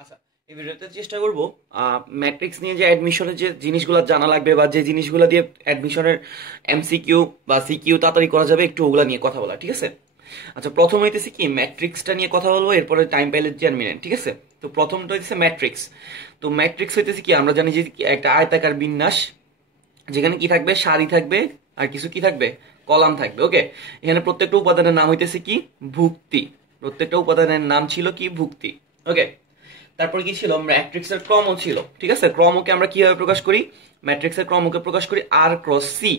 আচ্ছা, এই ভিডিওতে চেষ্টা করব ম্যাট্রিক্স নিয়ে যে অ্যাডমিশনের যে জিনিসগুলো জানা লাগবে বা যে জিনিসগুলো দিয়ে অ্যাডমিশনের এমসিকিউ বা সিকিউ তাড়াতাড়ি করা যাবে একটু ওগুলা নিয়ে কথা বলা, ঠিক আছে? আচ্ছা, প্রথম হইতেছে কি ম্যাট্রিক্সটা নিয়ে কথা বলবো, এরপরে টাইম পাইলে জানবেন, ঠিক আছে? তো প্রথমটা হইতেছে ম্যাট্রিক্স। তো ম্যাট্রিক্স হইতেছে কি, আমরা জানি যে একটা আয়তাকার বিন্যাস, যেখানে কি থাকবে, সারি থাকবে আর কিছু কি থাকবে, কলাম থাকবে। ওকে, এখানে প্রত্যেকটা উপাদানের নাম হইতেছে কি, ভুক্তি। প্রত্যেকটা উপাদানের নাম ছিল কি, ভুক্তি। ওকে, তারপর কি ছিল, ম্যাট্রিক্সের ক্রম ছিল, ঠিক আছে? ক্রমকে আমরা কিভাবে প্রকাশ করি, ম্যাট্রিক্সের ক্রমকে প্রকাশ করি আর ক্রস সি,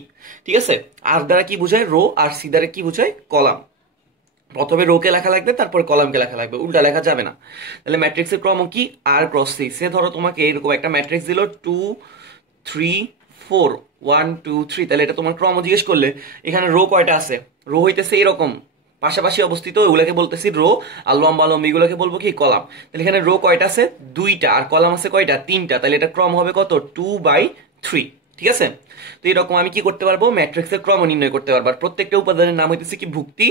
ঠিক আছে? আর দ্বারা কি বোঝায়, রো, আর সি দ্বারা কি বোঝায়, কলাম। প্রথমে রো কে লেখা লাগবে, তারপর কলামকে লেখা লাগবে, উল্টা লেখা যাবে না। তাহলে ম্যাট্রিক্সের ক্রম কি, আর ক্রস সি। সে ধরো তোমাকে এরকম একটা ম্যাট্রিক্স দিল 2 3 4, 1 2 3, তাহলে এটা তোমার ক্রম জিজ্ঞেস করলে এখানে রো কয়টা আছে, রো হইতেছে এরকম পাশাপাশি অবস্থিত, ওগুলাকে বলতেছি রো, আর লম্বা লম্বি গুলোকে বলবো কি, কলাম। তাহলে এখানে রো কয়টা আছে, দুইটা, আর কলাম আছে কয়টা, তিনটা। তাহলে এটা ক্রম হবে কত, 2/3, ঠিক আছে? তো এরকম আমি কি করতে পারবো, ম্যাট্রিক্সের ক্রম নির্ণয় করতে পারবো। আর প্রত্যেকটা উপাদানের নাম হইতেছে কি, ভুক্তি।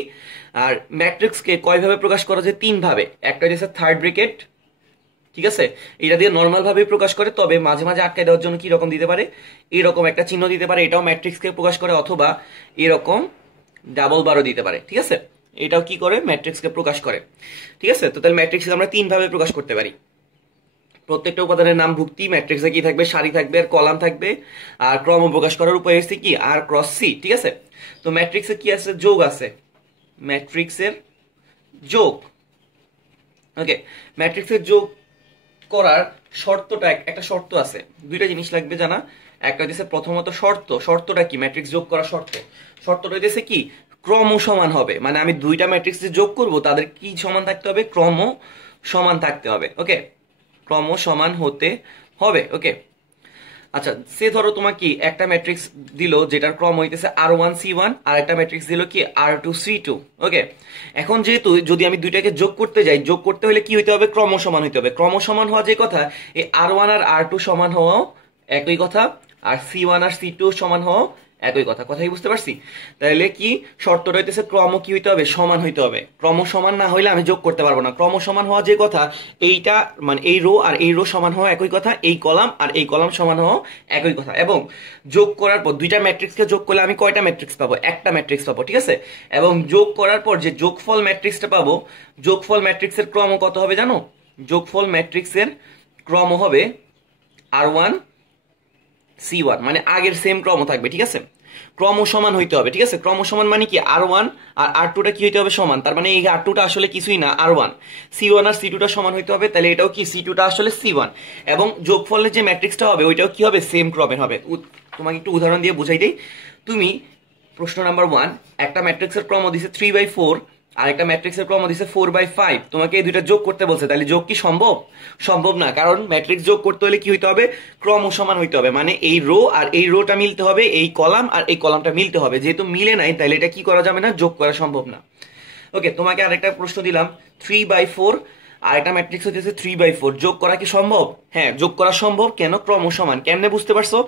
আর ম্যাট্রিক্সকে কয়ভাবে প্রকাশ করা যায়, তিন ভাবে। একটা হচ্ছে থার্ড ব্র্যাকেট, ঠিক আছে? এটা দিয়ে নর্মাল ভাবে প্রকাশ করে, তবে মাঝে মাঝে আটকায় দেওয়ার জন্য কি রকম দিতে পারে, এরকম একটা চিহ্ন দিতে পারে, এটাও ম্যাট্রিক্সকে প্রকাশ করে, অথবা এরকম ডাবল বারো দিতে পারে, ঠিক আছে? এটাও কি করে, ম্যাট্রিক্সকে প্রকাশ করে, ঠিক আছে? তো তাহলে ম্যাট্রিক্সকে আমরা তিন ভাবে প্রকাশ করতে পারি। প্রত্যেকটা উপাদানের নাম ভুক্তি, ম্যাট্রিক্সে কি থাকবে, সারি থাকবে আর কলাম থাকবে। আর ক্রম প্রকাশ করার উপায় হচ্ছে কি, আর ক্রস সি, ঠিক আছে? তো ম্যাট্রিক্সে কি আছে, যোগ আছে, ম্যাট্রিক্সের যোগ। ওকে, ম্যাট্রিক্সের যোগ করার শর্তটা, একটা শর্ত আছে, দুইটা জিনিস লাগবে জানা। একটা হচ্ছে প্রথমত শর্তটা কি, ম্যাট্রিক্স যোগ করার শর্তটা হইতেছে কি, ক্রম সমান হবে। মানে আমি দুইটা ম্যাট্রিক্স যে যোগ করব তাদের কি সমান থাকতে হবে, ক্রম সমান থাকতে হবে। ওকে, ক্রম সমান হতে হবে। ওকে, আচ্ছা, সে ধরো তোমাকে একটা ম্যাট্রিক্স দিল যেটার ক্রম হইতেছে R1C1, আর একটা ম্যাট্রিক্স দিল কি R2C2। ওকে, এখন যেহেতু যদি আমি দুইটাকে যোগ করতে যাই, যোগ করতে হলে কি হইতে হবে, ক্রম সমান হইতে হবে। ক্রম সমান হওয়া যে কথা, এই R1 আর R2 সমান হওয়াও একই কথা, আর C1 আর C2 সমান হওয়াও একই কথা। কথাই বুঝতে পারছি? তাহলে কি শর্তটা হইতেছে, ক্রম কি হইতে হবে, সমান হইতে হবে। ক্রম সমান না হইলে আমি যোগ করতে পারবো না। ক্রম সমান হওয়া যে কথা, এইটা মানে এই রো আর এই রো সমান হওয়া একই কথা, এই কলাম আর এই কলাম সমান হওয়া একই কথা। এবং যোগ করার পর দুইটা ম্যাট্রিক্সকে যোগ করলে আমি কয়টা ম্যাট্রিক্স পাবো, একটা ম্যাট্রিক্স পাবো, ঠিক আছে? এবং যোগ করার পর যে যোগফল ম্যাট্রিক্সটা পাবো, যোগফল ম্যাট্রিক্সের ক্রম কত হবে জানো? যোগফল ম্যাট্রিক্সের ক্রম হবে R1C1, মানে আগের সেম ক্রম থাকবে, ঠিক আছে? ক্রম সমান হইতে হবে, ঠিক আছে? ক্রম সমান মানে কি, R1 আর R2টা কি হইতে হবে, সমান। তার মানে এই R2টা আসলে কিছুই না, R1। C1 আর C2টা সমান হইতে হবে, তাহলে এটাও কি, C2টা আসলে C1। এবং যোগফলের যে ম্যাট্রিক্সটা হবে ওইটাও কি হবে, সেম ক্রমের হবে। তোমাকে একটু উদাহরণ দিয়ে বুঝাই দেই। তুমি প্রশ্ন নাম্বার 1, একটা ম্যাট্রিক্সের ক্রম দিছে 3/4, আর একটা ম্যাট্রিক্সের ক্রম দিছে 4/5। তোমাকে এই দুইটা যোগ করতে বলছে, তাহলে যোগ কি সম্ভব? সম্ভব না, কারণ ম্যাট্রিক্স যোগ করতে হলে কি হইতে হবে, ক্রম সমান হইতে হবে। মানে এই রো আর এই রোটা মিলতে হবে, এই কলাম আর এই কলামটা মিলতে হবে। যেহেতু মিলে নাই, তাহলে এটা কি করা যাবে না, যোগ করা সম্ভব না। ওকে, তোমাকে আরেকটা প্রশ্ন দিলাম, 3/4 আর একটা ম্যাট্রিক্স হচ্ছে 3/4, যোগ করা কি সম্ভব? হ্যাঁ, যোগ করা সম্ভব। কেন? ক্রম সমান। কেমনে বুঝতে পারছো?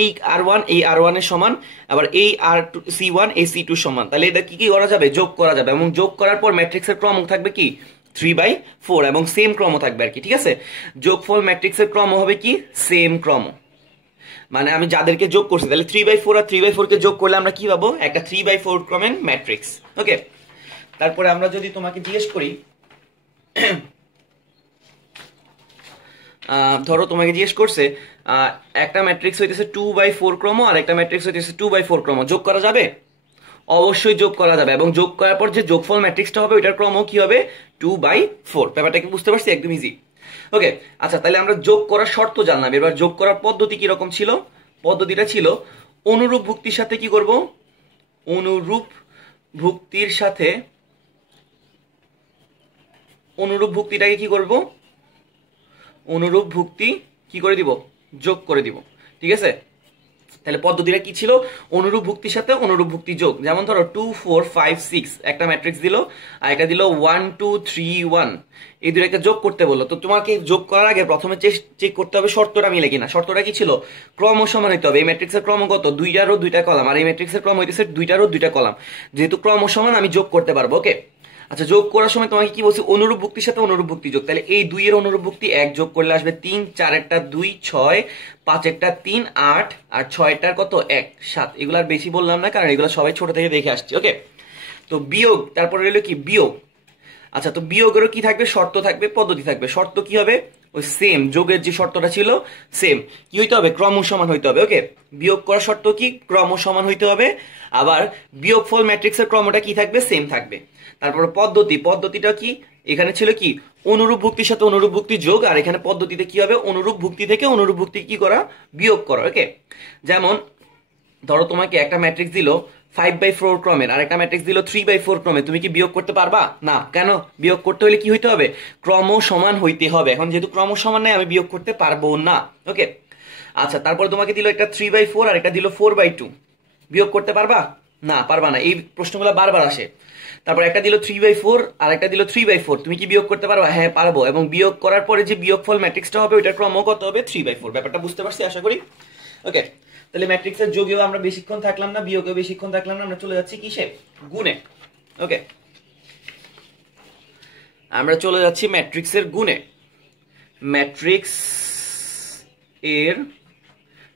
এই R1 এই R1 এর সমান, আবার এই C1 এই C2 সমান, তাহলে এটা কি কি করা যাবে, যোগ করা যাবে। এবং যোগ করার পর ম্যাট্রিক্সের ক্রম থাকবে কি, 3/4, এবং সেম ক্রম থাকবে আর কি, ঠিক আছে? যোগফল ম্যাট্রিক্সের ক্রম হবে কি, সেম ক্রম। মানে আমি যাদেরকে যোগ করছি, তাহলে 3/4 আর 3/4 কে যোগ করলে আমরা কি পাবো, একটা 3/4 ক্রমের ম্যাট্রিক্স। ওকে, তারপরে আমরা যদি তোমাকে জিজ্ঞেস করি, ধরো তোমাকে জিজ্ঞেস করছে একটা ম্যাট্রিক্স হইতেছে 2/4 ক্রম, আর একটা ম্যাট্রিক্স হইতেছে 2/4 ক্রম, যোগ করা যাবে? অবশ্যই যোগ করা যাবে। এবং যোগ করার পর যে যোগফল ম্যাট্রিক্সটা হবে ওইটার ক্রম কি হবে, 2/4। ব্যাপারটা কি বুঝতে পারছি? একদম ইজি। ওকে, আচ্ছা, তাহলে আমরা যোগ করার শর্ত জানলাম। এবার যোগ করার পদ্ধতি কি রকম ছিল? পদ্ধতিটা ছিল, অনুরূপ ভুক্তির সাথে কি করব, অনুরূপ ভুক্তির সাথে, অনুরূপ ভুক্তিটাকে কি করব, অনুরূপ ভুক্তি কি করে দিব, যোগ করে দিব, ঠিক আছে? তাহলে পদ্ধতিটা কি ছিল? অনুরূপ ভুক্তির সাথে অনুরূপ ভুক্তি যোগ। যেমন ধরো 2 4 5 6 একটা ম্যাট্রিক্স দিল, আর এটা দিল 1 2 3 1, এই দুটোকে যোগ করতে বললো। তো তোমাকে যোগ করার আগে প্রথমে চেক করতে হবে শর্তটা মিলে কিনা। শর্তটা কি ছিল? ক্রম সমান হইতে হবে। এই ম্যাট্রিক্সের ক্রম কত? 2টার রো 2টা কলাম, আর এই ম্যাট্রিক্সের ক্রম হইতেছে 2টার রো 2টা কলাম। যেহেতু ক্রম সমান আমি যোগ করতে পারবো। ওকে, আচ্ছা, যোগ করার সময় তোমাকে কি বলছি? অনুরূপ ভুক্তির সাথে অনুরূপ ভুক্তি যোগ। তাহলে এই 2 এর অনুরূপ ভুক্তি 1 যোগ করলে আসবে 3, 4 এরটা 2 6, 5 এরটা 3 8, আর 6 এরটার কত 1 7। এগুলো আর বেশি বললাম না, কারণ এগুলো সবাই ছোট থেকে দেখে আসছি। ওকে, তো বিয়োগ, তারপরে রইল কি? বিয়োগ। আচ্ছা, তো বিয়োগেরও কি থাকবে? শর্ত থাকবে, পদ্ধতি থাকবে। শর্ত কি হবে? ওই সেম, যোগের যে শর্তটা ছিল সেম। কি হইতে হবে? ক্রম সমান হইতে হবে। ওকে, বিয়োগ করার শর্ত কি? ক্রম সমান হইতে হবে। আবার বিয়োগফল ম্যাট্রিক্সের ক্রমটা কি থাকবে? সেম থাকবে। তারপরে পদ্ধতি, পদ্ধতিটা কি? এখানে ছিল কি? অনুরূপ ভুক্তির সাথে অনুরূপ ভুক্তি যোগ, আর এখানে পদ্ধতিতে কি হবে? অনুরূপ ভুক্তি থেকে অনুরূপ ভুক্তি কি করা? বিয়োগ করা। ওকে, যেমন ধরো তোমাকে একটা ম্যাট্রিক্স দিল 5/4 ক্রমের, আর একটা ম্যাট্রিক্স দিল 3/4 ক্রমে, তুমি কি বিয়োগ করতে পারবা? না। কেন? বিয়োগ করতে হলে কি হইতে হবে? ক্রম সমান হইতে হবে। এখন যেহেতু ক্রম সমান নাই, আমি বিয়োগ করতে পারবো না। ওকে, আচ্ছা, তারপরে তোমাকে দিল একটা 3/4 আর একটা দিল 4/2, বিয়োগ করতে পারবা? না, পারবা না। এই প্রশ্নগুলো বারবার আসে। তারপর একটা দিল 3/4 আর একটা দিল 3/4, তুমি কি বিয়োগ করতে পারবা? হ্যাঁ, পারবো। এবং বিয়োগ করার পরে যে বিয়োগফল ম্যাট্রিক্সটা হবে ওইটার ক্রম কত হবে? 3/4। ব্যাপারটা বুঝতে পারছি আশা করি। ওকে, তাহলে ম্যাট্রিক্সের যোগেও আমরা বেশিক্ষণ থাকলাম না, বিয়োগেও বেশিক্ষণ থাকলাম না, আমরা চলে যাচ্ছি কিসে? গুণে। ওকে, আমরা চলে যাচ্ছি ম্যাট্রিক্সের গুণে। ম্যাট্রিক্স এর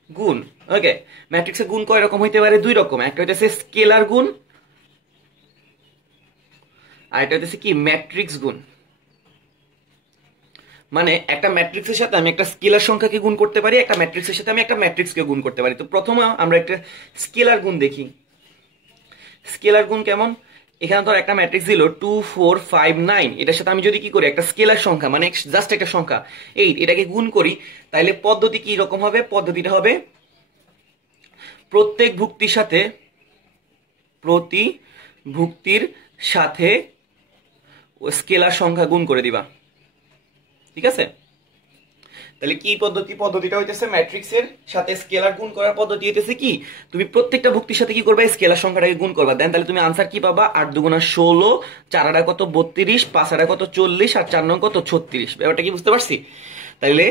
গুণ। ওকে, ম্যাট্রিক্সের গুণ কয় রকম হইতে পারে? 2 রকম। একটা হইতেছে স্কেলার গুণ, আর এটা হইতেছে কি? ম্যাট্রিক্স গুণ। মানে একটা ম্যাট্রিক্সের সাথে আমি একটা স্কেলার সংখ্যাকে গুণ করতে পারি, একটা ম্যাট্রিক্সের সাথে আমি একটা ম্যাট্রিক্সকে গুণ করতে পারি। তো প্রথমে আমরা একটা স্কেলার গুণ দেখি। স্কেলার গুণ কেমন? এখানে ধর একটা ম্যাট্রিক্স দিল 2 4 5 9, এটার সাথে আমি যদি কি করি? একটা স্কেলার সংখ্যা, মানে জাস্ট একটা সংখ্যা 8, এটাকে গুণ করি, তাহলে পদ্ধতি কি রকম হবে? পদ্ধতিটা হবে প্রত্যেক ভুক্তির সাথে, প্রতি ভুক্তির সাথে স্কেলার সংখ্যা গুণ করে দিবা। ঠিক আছে? তাহলে কি পদ্ধতি? পদ্ধতিটা হইতেছে ম্যাট্রিক্সের সাথে স্কেলার গুণ করার পদ্ধতি হইতেছে কি? তুমি প্রত্যেকটা ভুক্তির সাথে কি করবে? স্কেলার সংখ্যাটাকে গুণ করবা। দেন তাহলে তুমি আনসার কি পাবা? 8 দুগুণা 16, 4 আড়া কত 32, 5 আড়া কত 40, আর 4 নং কত 36। ব্যাপারটা কি বুঝতে পারছি? তাইলে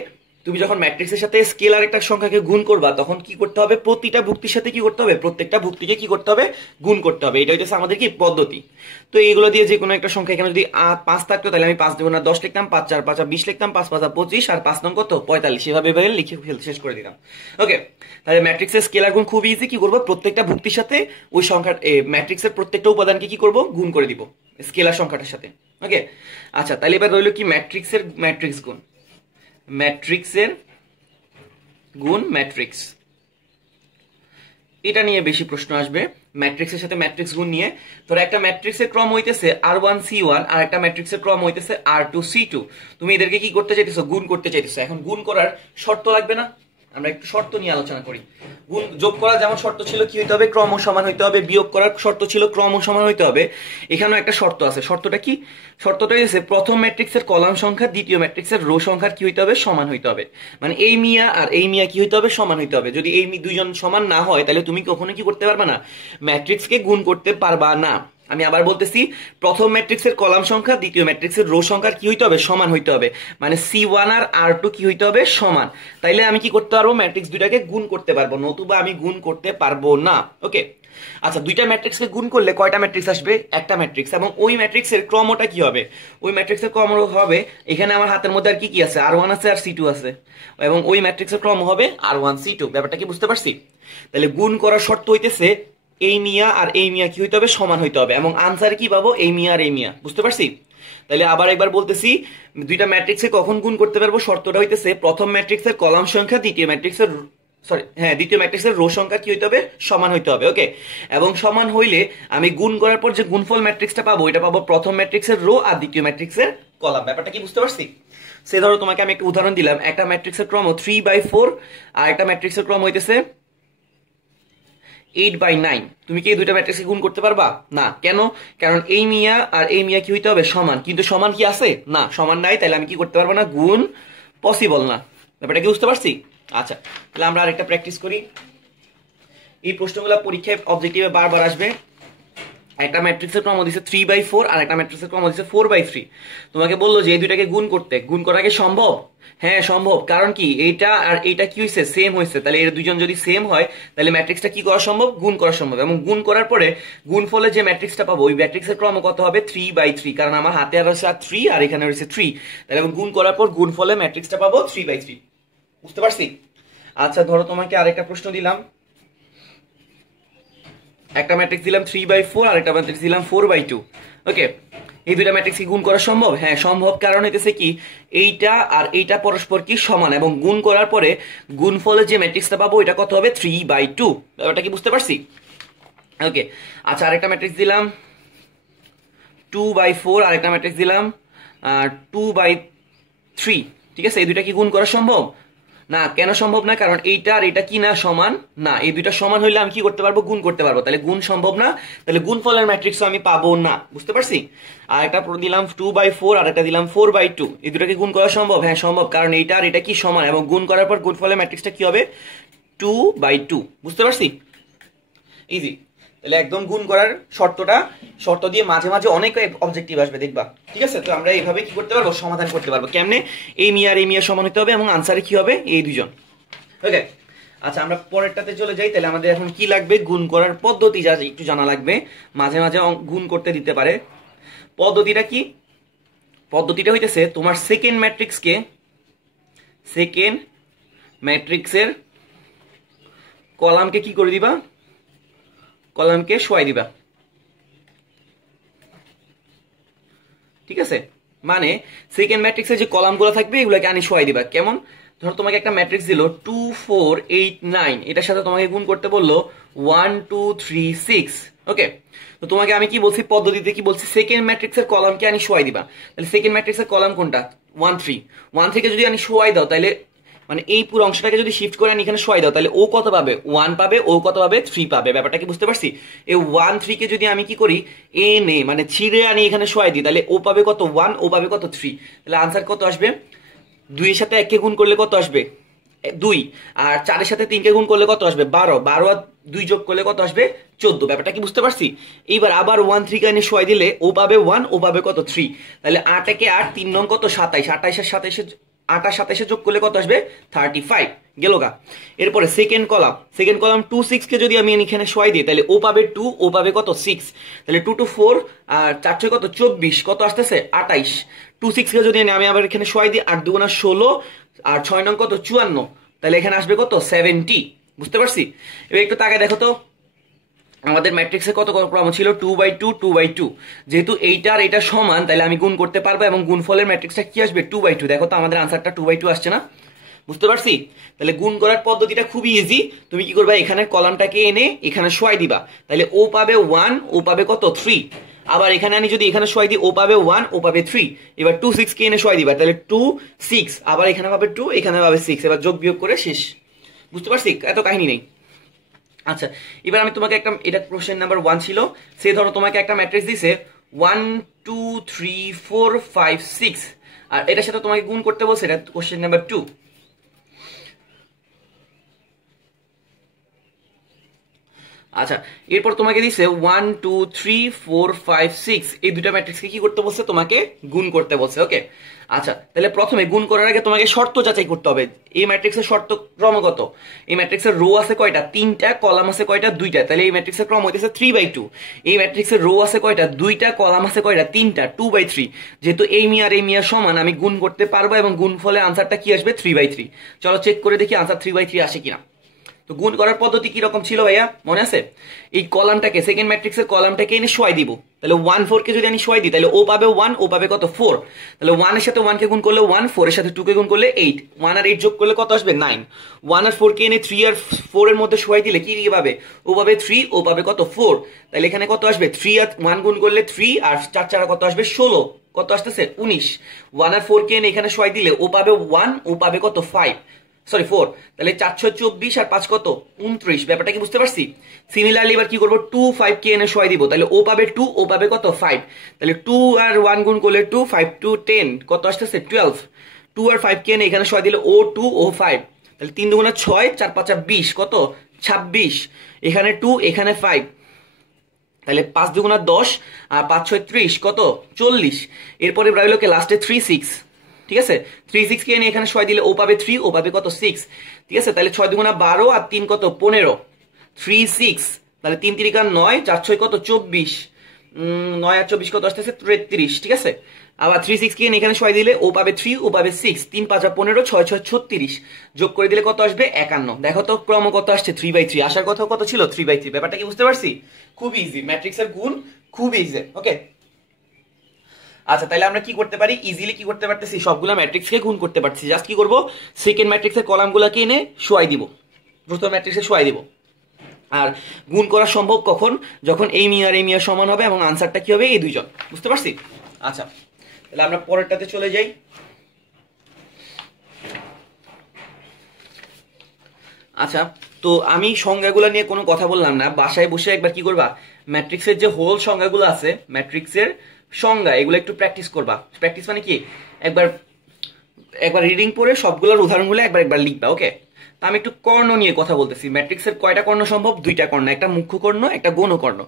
তুমি যখন ম্যাট্রিক্সের সাথে স্কেলার একটা সংখ্যাকে গুণ করবা, তখন কি করতে হবে? প্রতিটা ভুক্তির সাথে কি করতে হবে? প্রত্যেকটা ভুক্তিকে কি করতে হবে? গুণ করতে হবে। এটা হইতেছে আমাদের কি? পদ্ধতি। তো এইগুলো দিয়ে যে কোনো একটা সংখ্যা, এখানে যদি 5 থাকতো তাহলে আমি 5 দুগুণা 10 লিখতাম, 5 4 5 20 লিখতাম, 5 5 25, আর 5 নং কত 45, এভাবে এভাবে লিখে শেষ করে দিতাম। ওকে, তাহলে ম্যাট্রিক্সের স্কেলার গুণ খুব ইজি। কি করবো? প্রত্যেকটা ভুক্তির সাথে ওই সংখ্যা, ম্যাট্রিক্সের প্রত্যেকটা উপাদানকে কি করব? গুণ করে দিব স্কেলার সংখ্যাটার সাথে। ওকে, আচ্ছা, তাহলে এবার রইল কি? ম্যাট্রিক্সের ম্যাট্রিক্স গুণ। ম্যাট্রিক্সের গুণ ম্যাট্রিক্স, এটা নিয়ে বেশি প্রশ্ন আসবে। ম্যাট্রিক্সের সাথে ম্যাট্রিক্স গুণ নিয়ে। ধরো একটা ম্যাট্রিক্সের ক্রম হইতেছে R1 C1, আর একটা ম্যাট্রিক্সের ক্রম হইতেছে R2 C2। তুমি এদেরকে কি করতে চাইতেছো? গুণ করতে চাইতেছো। এখন গুণ করার শর্ত লাগবে না? আমরা একটু শর্ত নিয়ে আলোচনা করি। গুণ যোগ করা যেমন শর্ত ছিল কি হইতে হবে? ক্রম সমান হইতে হবে। বিয়োগ করার শর্ত ছিল ক্রম সমান হইতে হবে। এখানেও একটা শর্ত আছে। শর্তটা কি? শর্তটা হচ্ছে প্রথম ম্যাট্রিক্সের কলাম সংখ্যা দ্বিতীয় ম্যাট্রিক্সের রো সংখ্যার কি হইতে হবে? সমান হইতে হবে। মানে এই মিয়া আর এই মিয়া কি হইতে হবে? সমান হইতে হবে। যদি এই দুইজন সমান না হয়, তাহলে তুমি কখনো কি করতে পারবা না? ম্যাট্রিক্সকে গুণ করতে পারবা না। আমি আবার বলতেছি, প্রথম ম্যাট্রিক্সের কলাম সংখ্যা দ্বিতীয় ম্যাট্রিক্সের রো সংখ্যার কি হইতে হবে? সমান হইতে হবে। মানে C1 আর R2 কি হইতে হবে? সমান। তাইলে আমি কি করতে পারবো? ম্যাট্রিক্স দুইটাকে গুণ করতে পারবো, নতুবা আমি গুণ করতে পারবো না। ওকে, আচ্ছা, দুইটা ম্যাট্রিক্সকে গুণ করলে কয়টা ম্যাট্রিক্স আসবে? একটা ম্যাট্রিক্স। এবং ওই ম্যাট্রিক্সের ক্রমটা কি হবে? ওই ম্যাট্রিক্সের ক্রম হবে, এখানে আমার হাতের মধ্যে আর কি কি আছে? R1 আছে আর C2 আছে, এবং ওই ম্যাট্রিক্সের ক্রম হবে R1 C2। ব্যাপারটা কি বুঝতে পারছি? তাহলে গুণ করার শর্ত হইতেছে এই মিয়া আর এই মিয়া কি হইতে হবে? সমান হইতে হবে। এবং আনসার কি পাবো? এই মিয়া আর এই মিয়া। বুঝতে পারছি? তাহলে আবার একবার বলতেছি, দুইটা ম্যাট্রিক্সে কখন গুণ করতে পারবো? শর্তটা হইতেছে প্রথম ম্যাট্রিক্সের কলাম সংখ্যা দ্বিতীয় ম্যাট্রিক্সের দ্বিতীয় ম্যাট্রিক্সের রো সংখ্যা কি হইতে হবে? সমান হইতে হবে। ওকে, এবং সমান হইলে আমি গুণ করার পর যে গুণফল ম্যাট্রিক্সটা পাবো, এটা পাবো প্রথম ম্যাট্রিক্সের রো আর দ্বিতীয় ম্যাট্রিক্সের কলাম। ব্যাপারটা কি বুঝতে পারছি? সে ধরো তোমাকে আমি একটা উদাহরণ দিলাম, একটা ম্যাট্রিক্সের ক্রম 3/4 আর একটা ম্যাট্রিক্সের ক্রম হইতেছে 8/9। তুমি কি এই দুইটা ম্যাট্রিক্সকে গুণ করতে পারবা? না। কেন? কারণ এই মিয়া আর এই মিয়া কি হইতে হবে? সমান। কিন্তু সমান কি আছে? না, সমান নাই। তাহলে আমি কি করতে পারবো না? গুণ পসিবল না। ব্যাপারটা কি বুঝতে পারছি? আচ্ছা, তাহলে আমরা আরেকটা প্র্যাকটিস করি। এই প্রশ্নগুলো পরীক্ষায় অবজেক্টিভে বারবার আসবে। একটা ম্যাট্রিক্সের ক্রম দিচ্ছে 3/4 আর একটা ম্যাট্রিক্সের ক্রম দিচ্ছে 4/3। তোমাকে বললো যে এই দুইটাকে গুণ করতে, গুণ করা কি সম্ভব? হ্যাঁ সম্ভব। কারণ কি এইটা আর এইটা কি হয়েছে, সেম হয়েছে। তাহলে এর দুজন যদি সেম হয় তাহলে ম্যাট্রিক্সটা কি করা সম্ভব? গুণ করা সম্ভব। এবং গুণ করার পরে গুণফলে যে ম্যাট্রিক্সটা পাবো ওই ম্যাট্রিক্সের ক্রম কত হবে? 3/3। কারণ আমার হাতে আর রয়েছে 3 আর এখানে রয়েছে 3। তাহলে গুণ করার পর গুণফলে ম্যাট্রিক্সটা পাবো 3/3। বুঝতে পারছি? আচ্ছা ধরো তোমাকে আরেকটা প্রশ্ন দিলাম, একটা ম্যাট্রিক্স দিলাম 3/4 আর একটা ম্যাট্রিক্স দিলাম 4/2। ওকে, এই দুইটা ম্যাট্রিক্স কি গুণ করা সম্ভব? হ্যাঁ সম্ভব। কারণ হইতেছে কি এইটা আর এইটা পরস্পর কি সমান, এবং গুণ করার পরে গুণফলে যে ম্যাট্রিক্সটা পাবো এটা কত হবে? 3/2। ব্যাপারটা কি বুঝতে পারছি? ওকে, আচ্ছা আরেকটা ম্যাট্রিক্স দিলাম 2/4 আর একটা ম্যাট্রিক্স দিলাম 2/3। ঠিক আছে, এই দুইটা কি গুণ করা সম্ভব? না। কেন সম্ভব না? কারণ এইটা আর এটা কি না সমান না। এই দুইটা সমান হইলে আমি কি করতে পারবো? গুণ করতে পারবো। তাহলে গুণ সম্ভব না, তাহলে গুণফলের ম্যাট্রিক্স আমি পাবো না। বুঝতে পারছি? আর একটা দিলাম 2/4 আর একটা দিলাম 4/2। এই দুটাকে গুণ করা সম্ভব? হ্যাঁ সম্ভব। কারণ এইটা আর এটা কি সমান, এবং গুণ করার পর গুণফলের ম্যাট্রিক্সটা কি হবে? 2/2। বুঝতে পারছি? ইজি। তাহলে একদম গুণ করার শর্ত দিয়ে মাঝে মাঝে অনেক অবজেক্টিভ আসবে দেখবা। ঠিক আছে, তো আমরা এইভাবে কি করতে পারবো? সমাধান করতে পারবো। কেমনে? এই মিয়া সমান হতে হবে এবং আনসারে কি হবে? এই দুজন। ওকে, আচ্ছা আমরা পরেরটাতে চলে যাই। তাহলে আমাদের এখন কি লাগবে? গুণ করার পদ্ধতি যা একটু জানা লাগবে। মাঝে মাঝে গুণ করতে দিতে পারে। পদ্ধতিটা কি? পদ্ধতিটা হইতেছে তোমার সেকেন্ড ম্যাট্রিক্সের কলামকে কি করে দিবা? কলামকে শোয়াই দিবা। ঠিক আছে, মানে সেকেন্ড ম্যাট্রিক্সের যে কলামগুলো থাকবে এগুলোকে আনি শোয়াই দিবা। কেমন? ধরো তোমাকে একটা ম্যাট্রিক্স দিল 2 4 8 9, এটার সাথে তোমাকে গুণ করতে বললো 1 2 3 6। ওকে, তো তোমাকে আমি কি বলছি? পদ্ধতিতে কি বলছি? সেকেন্ড ম্যাট্রিক্সের কলামকে আনি শোয়াই দিবা। তাহলে সেকেন্ড ম্যাট্রিক্সের কলাম কোনটা? 1 3। 1 3 কে যদি আনি শোয়াই দাও, তাহলে মানে এই পুরো অংশটাকে যদি শিফট করে আনি এখানে শোয়াই দাও, তাহলে ও কত পাবে? 1 পাবে। ও কত পাবে? 3 পাবে। ব্যাপারটা কি বুঝতে পারছি? এই 1 3 কে যদি আমি কি করি এনে মানে ছিঁড়ে আনি এখানে শোয়াই দিই, তাহলে ও পাবে কত? 1। ও পাবে কত? 3। তাহলে আনসার কত আসবে? 2 এর সাথে 1 কে গুণ করলে কত আসবে? 2। আর 4 এর সাথে 3 কে গুণ করলে কত আসবে? 12। 12 আর 2 যোগ করলে কত আসবে? 14। ব্যাপারটা কি বুঝতে পারছি? এইবার আবার 1 3 কে এনে শোয়াই দিলে ও পাবে 1। ও পাবে কত? 3। তাহলে 8 একে 8, 3 নং কত? 27। 28 এর সাথে 8 আর 27 যোগ করলে কত আসবে? 35। গেল গা। এরপরে সেকেন্ড কলাম 2 6 কে যদি আমি এখানে শোয়াই দিই, তাহলে ও পাবে 2। ও পাবে কত? 6। তাহলে 2 2 4 আর 4 6 কত? 24। কত আসতেছে? 28। 2 6 কে যদি আমি আবার এখানে শোয়াই দিই, 8 2 16 আর 6 নং কত? 54। তাহলে এখানে আসবে কত? 70। বুঝতে পারছি? এবার একটু তাকায় দেখো তো আমাদের ম্যাট্রিক্সে কত ক্রম ছিল? 2/2 2/2। যেহেতু এইটা আর এটা সমান, তাহলে আমি গুণ করতে পারবো এবং গুণফলের ম্যাট্রিক্সটা কি আসবে? 2/2। দেখো তো আমাদের আনসারটা 2/2 আসছে না? বুঝতে পারছি? তাহলে গুণ করার পদ্ধতিটা খুবই ইজি। তুমি কি করবা? এখানে কলামটাকে এনে এখানে শোয়াই দিবা। তাহলে ও পাবে 1। ও পাবে কত? 3। আবার এখানে আমি যদি এখানে শোয়াই দিই, ও পাবে 1। ও পাবে 3। এবার 2 6 কে এনে শোয়াই দিবা। তাহলে 2 6 আবার এখানে পাবে 2, এখানে পাবে 6। এবার যোগ বিয়োগ করে শেষ। বুঝতে পারছি? এত কাহিনী নেই। আচ্ছা, এবার আমি তোমাকে একটা, এটা কোশ্চেন নাম্বার 1 ছিল। সে ধরো তোমাকে একটা ম্যাট্রিক্স দিছে 1 2 3 4 5 6, আর এটার সাথে তোমাকে গুণ করতে বলছে। এটা কোশ্চেন নাম্বার 2। আচ্ছা, এরপর তোমাকে দিছে 1 2 3 4 5 6, এই দুটো ম্যাট্রিক্সকে কি করতে বলছে? তোমাকে গুণ করতে বলছে। ওকে, আচ্ছা তাহলে প্রথমে গুণ করার আগে তোমাকে শর্ত যাচাই করতে হবে। এই ম্যাট্রিক্সের শর্ত ক্রমগত। এই ম্যাট্রিক্সের রো আছে কয়টা? 3টা। কলাম আছে কয়টা? 2টা। তাহলে এই ম্যাট্রিক্সের ক্রম হইতেছে 3/2। এই ম্যাট্রিক্সের রো আছে কয়টা? 2টা। কলাম আছে কয়টা? 3টা। 2/3। যেহেতু এই মিয়ার সমান, আমি গুণ করতে পারবো এবং গুণফলে আনসারটা কি আসবে? 3/3। চলো চেক করে দেখি আনসার 3/3 আসে কিনা। তো গুণ করার পদ্ধতি কি রকম ছিল ভাইয়া? মনে আছে? এই কলামটাকে, সেকেন্ড ম্যাট্রিক্সের কলামটাকে এনে শোয়াই দিব। তাহলে 1 4 কে যদি আমি শোয়াই দিই, তাহলে ও পাবে 1। ও পাবে কত? 4। তাহলে 1 এর সাথে 1 কে গুণ করলে 1, 4 এর সাথে 2 কে গুণ করলে 8, 1 আর 8 যোগ করলে কত আসবে? 9। 1 আর 4 কে এনে 3 আর 4 এর মধ্যে শোয়াই দিলে কি পাবে? ও পাবে 3। ও পাবে কত? 4। তাহলে এখানে কত আসবে? 3 আর 1 গুণ করলে 3, আর 4 4 কত আসবে? 16। কত আসতেছে? 19। 1 আর 4 কে এনে এখানে শোয়াই দিলে ও পাবে 1। ও পাবে কত? 5, সরি 4। তাহলে 424 আর 5 কত? 29। ব্যাপারটা কি বুঝতে পারছি? সিমিলারলি এবার কি করবো? 2 5 কে এনে শোয়াই দিব। তাহলে ও পাবে 2। ও পাবে কত? 5। তাহলে 2 আর 1 গুণ করলে 2, 5 2 10, কত আসতেছে? 12। 2 আর 5 কে এনে এখানে শোয়াই দিলে ও 2 ও 5। তাহলে 3 2 6, 4 5 20, কত? 26, এখানে 2, এখানে 5, তাহলে 5 দুগুণা 10 আর 5 6 30, কত 40। এরপরে রইল কে লাস্টে 3 6, ঠিক আছে। 3 6 কে এনে এখানে 6 দিলে ও পাবে 3, ও পাবে কত 6, ঠিক আছে। তাহলে 6 দুগুণা 12 আর 3 কত 15, 3 6, তাহলে 3 3 9, 4 6 কত 24, 9 আর 24 কত আসতেছে 33, ঠিক আছে। আবার 3 6 কে এনে এখানে 6 দিলে ও পাবে 3, ও পাবে 6, 3 5 আর 15, 6 6 36, যোগ করে দিলে কত আসবে 51। দেখো তো ক্রম কত আসছে 3/3, আসার কথা কত ছিল 3/3। ব্যাপারটা কি বুঝতে পারছি? খুব ইজি, ম্যাট্রিক্সের গুণ খুব ইজি, ওকে। আচ্ছা, তাহলে আমরা কি করতে পারি, ইজিলি কি করতে পারতেছি, সবগুলা ম্যাট্রিক্সকে গুণ করতে পারছি। জাস্ট কি করব, সেকেন্ড ম্যাট্রিক্সের কলামগুলোকে এনে শোয়াই দিব, প্রথম ম্যাট্রিক্সে শোয়াই দিব। আর গুণ করা সম্ভব কখন, যখন এই মিয়ার এই মিয়ার সমান হবে এবং আনসারটা কি হবে এই দুইজন, বুঝতে পারছি। আচ্ছা, তাহলে আমরা পরেরটাতে চলে যাই। আচ্ছা, তো আমি সংজ্ঞাগুলো নিয়ে কোনো কথা বললাম না, বাসায় বসে একবার কি করবা, ম্যাট্রিক্সের যে হোল সংজ্ঞাগুলো আছে, ম্যাট্রিক্সের সংজ্ঞা এগুলো একটু প্র্যাকটিস করবা। প্র্যাকটিস মানে কি, একবার একবার রিডিং পড়ে সবগুলোর উদাহরণগুলো একবার একবার লিখবা, ওকে। তো আমি একটু কর্ণ নিয়ে কথা বলতেছি। ম্যাট্রিক্সের কয়টা কর্ণ সম্ভব, দুইটা কর্ণ, একটা মুখ্য কর্ণ, একটা গৌণ কর্ণ।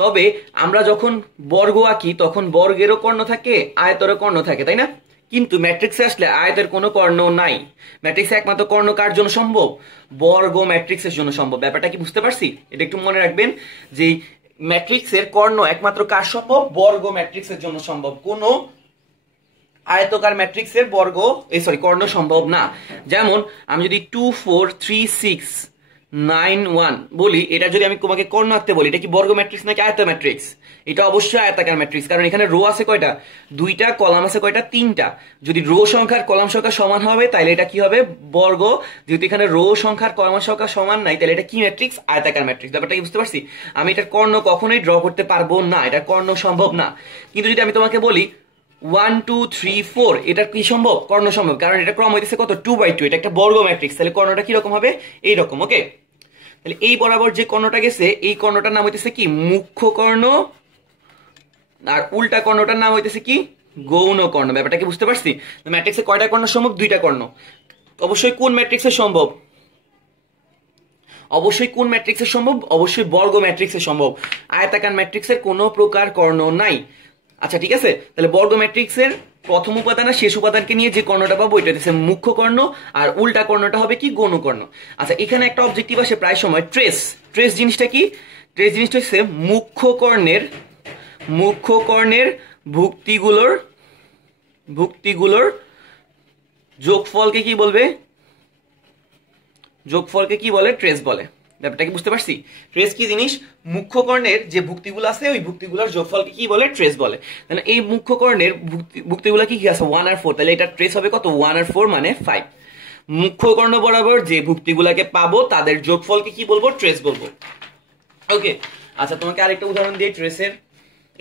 তবে আমরা যখন বর্গ আঁকি তখন বর্গেরও কর্ণ থাকে, আয়তেরও কর্ণ থাকে, তাই না? কিন্তু ম্যাট্রিক্সে আসলে আয়তের কোনো কর্ণ নাই। ম্যাট্রিক্সে একমাত্র কর্ণ কার জন্য সম্ভব, বর্গ ম্যাট্রিক্সের জন্য সম্ভব। ব্যাপারটা কি বুঝতে পারছি? এটা একটু মনে রাখবেন যে ম্যাট্রিক্সের কর্ণ একমাত্র কার সম্ভব, বর্গ ম্যাট্রিক্সের জন্য সম্ভব, কোনো আয়তকার ম্যাট্রিক্সের বর্গ কর্ণ সম্ভব না। যেমন আমি যদি 2 4 3 6 9 1 বলি, এটা যদি আমি তোমাকে কর্ণ আঁকতে বলি, এটা কি বর্গ ম্যাট্রিক্স নাকি আয়ত ম্যাট্রিক্স? এটা অবশ্যই আয়তাকার ম্যাট্রিক্স, কারণ এখানে রো আছে কয়টা, দুইটা, কলাম আছে কয়টা, তিনটা। যদি রো সংখ্যার কলাম সংখ্যা সমান হবে তাহলে এটা কি হবে, বর্গ। যেহেতু এখানে রো সংখ্যার কলাম সংখ্যা সমান নাই, তাহলে এটা কি ম্যাট্রিক্স, আয়তাকার ম্যাট্রিক্স। ব্যাপারটা কি বুঝতে পারছি? আমি এটার কর্ণ কখনোই ড্র করতে পারবো না, এটার কর্ণ সম্ভব না। কিন্তু যদি আমি তোমাকে বলি 1 2 3 4, এটা কি সম্ভব, কর্ণ সম্ভব, কারণ এটা ক্রম হইতেছে কত 2/2, এটা একটা বর্গ ম্যাট্রিক্স। তাহলে কর্ণটা কি রকম হবে, এই রকম, ওকে। তাহলে এই বরাবর যে কর্ণটা গেছে এই কর্ণটার নাম হইতেছে কি, মুখ্য কর্ণ, আর উল্টা কর্ণটার নাম হইতেছে কি, গৌণ কর্ণ। ব্যাপারটা কি বুঝতে পারছি? ম্যাট্রিক্সে কয়টা কর্ণ সম্ভব, দুইটা কর্ণ। অবশ্যই কোন ম্যাট্রিক্সে সম্ভব, অবশ্যই কোন ম্যাট্রিক্সে সম্ভব, অবশ্যই বর্গ ম্যাট্রিক্সে সম্ভব। আয়তাকার ম্যাট্রিক্সের কোনো প্রকার কর্ণ নাই। আচ্ছা, ঠিক আছে। তাহলে বর্গ ম্যাট্রিক্সের প্রথম উপাদান আর শেষ উপাদানকে নিয়ে যে কর্ণটা পাবো এটা হচ্ছে মুখ্য কর্ণ, আর উল্টা কর্ণটা হবে কি, গৌণ কর্ণ। আচ্ছা, এখানে একটা অবজেক্টিভ আসে প্রায় সময়, ট্রেস। ট্রেস জিনিসটা কি, ট্রেস জিনিসটা হচ্ছে মুখ্য কর্ণের ভুক্তিগুলোর যোগফলকে কি বলবে, যোগফলকে কি বলে, ট্রেস বলে। ব্যাপারটা কি বুঝতে পারছি? ট্রেস কি জিনিস, মুখ্য কর্ণের যে ভুক্তিগুলো আছে ওই ভুক্তিগুলোর যোগফলকে কি বলে, ট্রেস বলে। তাহলে এই মুখ্য কর্ণের ভুক্তিগুলো কি কি আছে, 1 আর 4, তাহলে এটা ট্রেস হবে কত, 1 আর 4 মানে 5। মুখ্য কর্ণ বরাবর যে ভুক্তিগুলোকে পাবো তাদের যোগফলকে কি বলবো, ট্রেস বলবো, ওকে। আচ্ছা, তোমাকে আরেকটা উদাহরণ দিই ট্রেসের।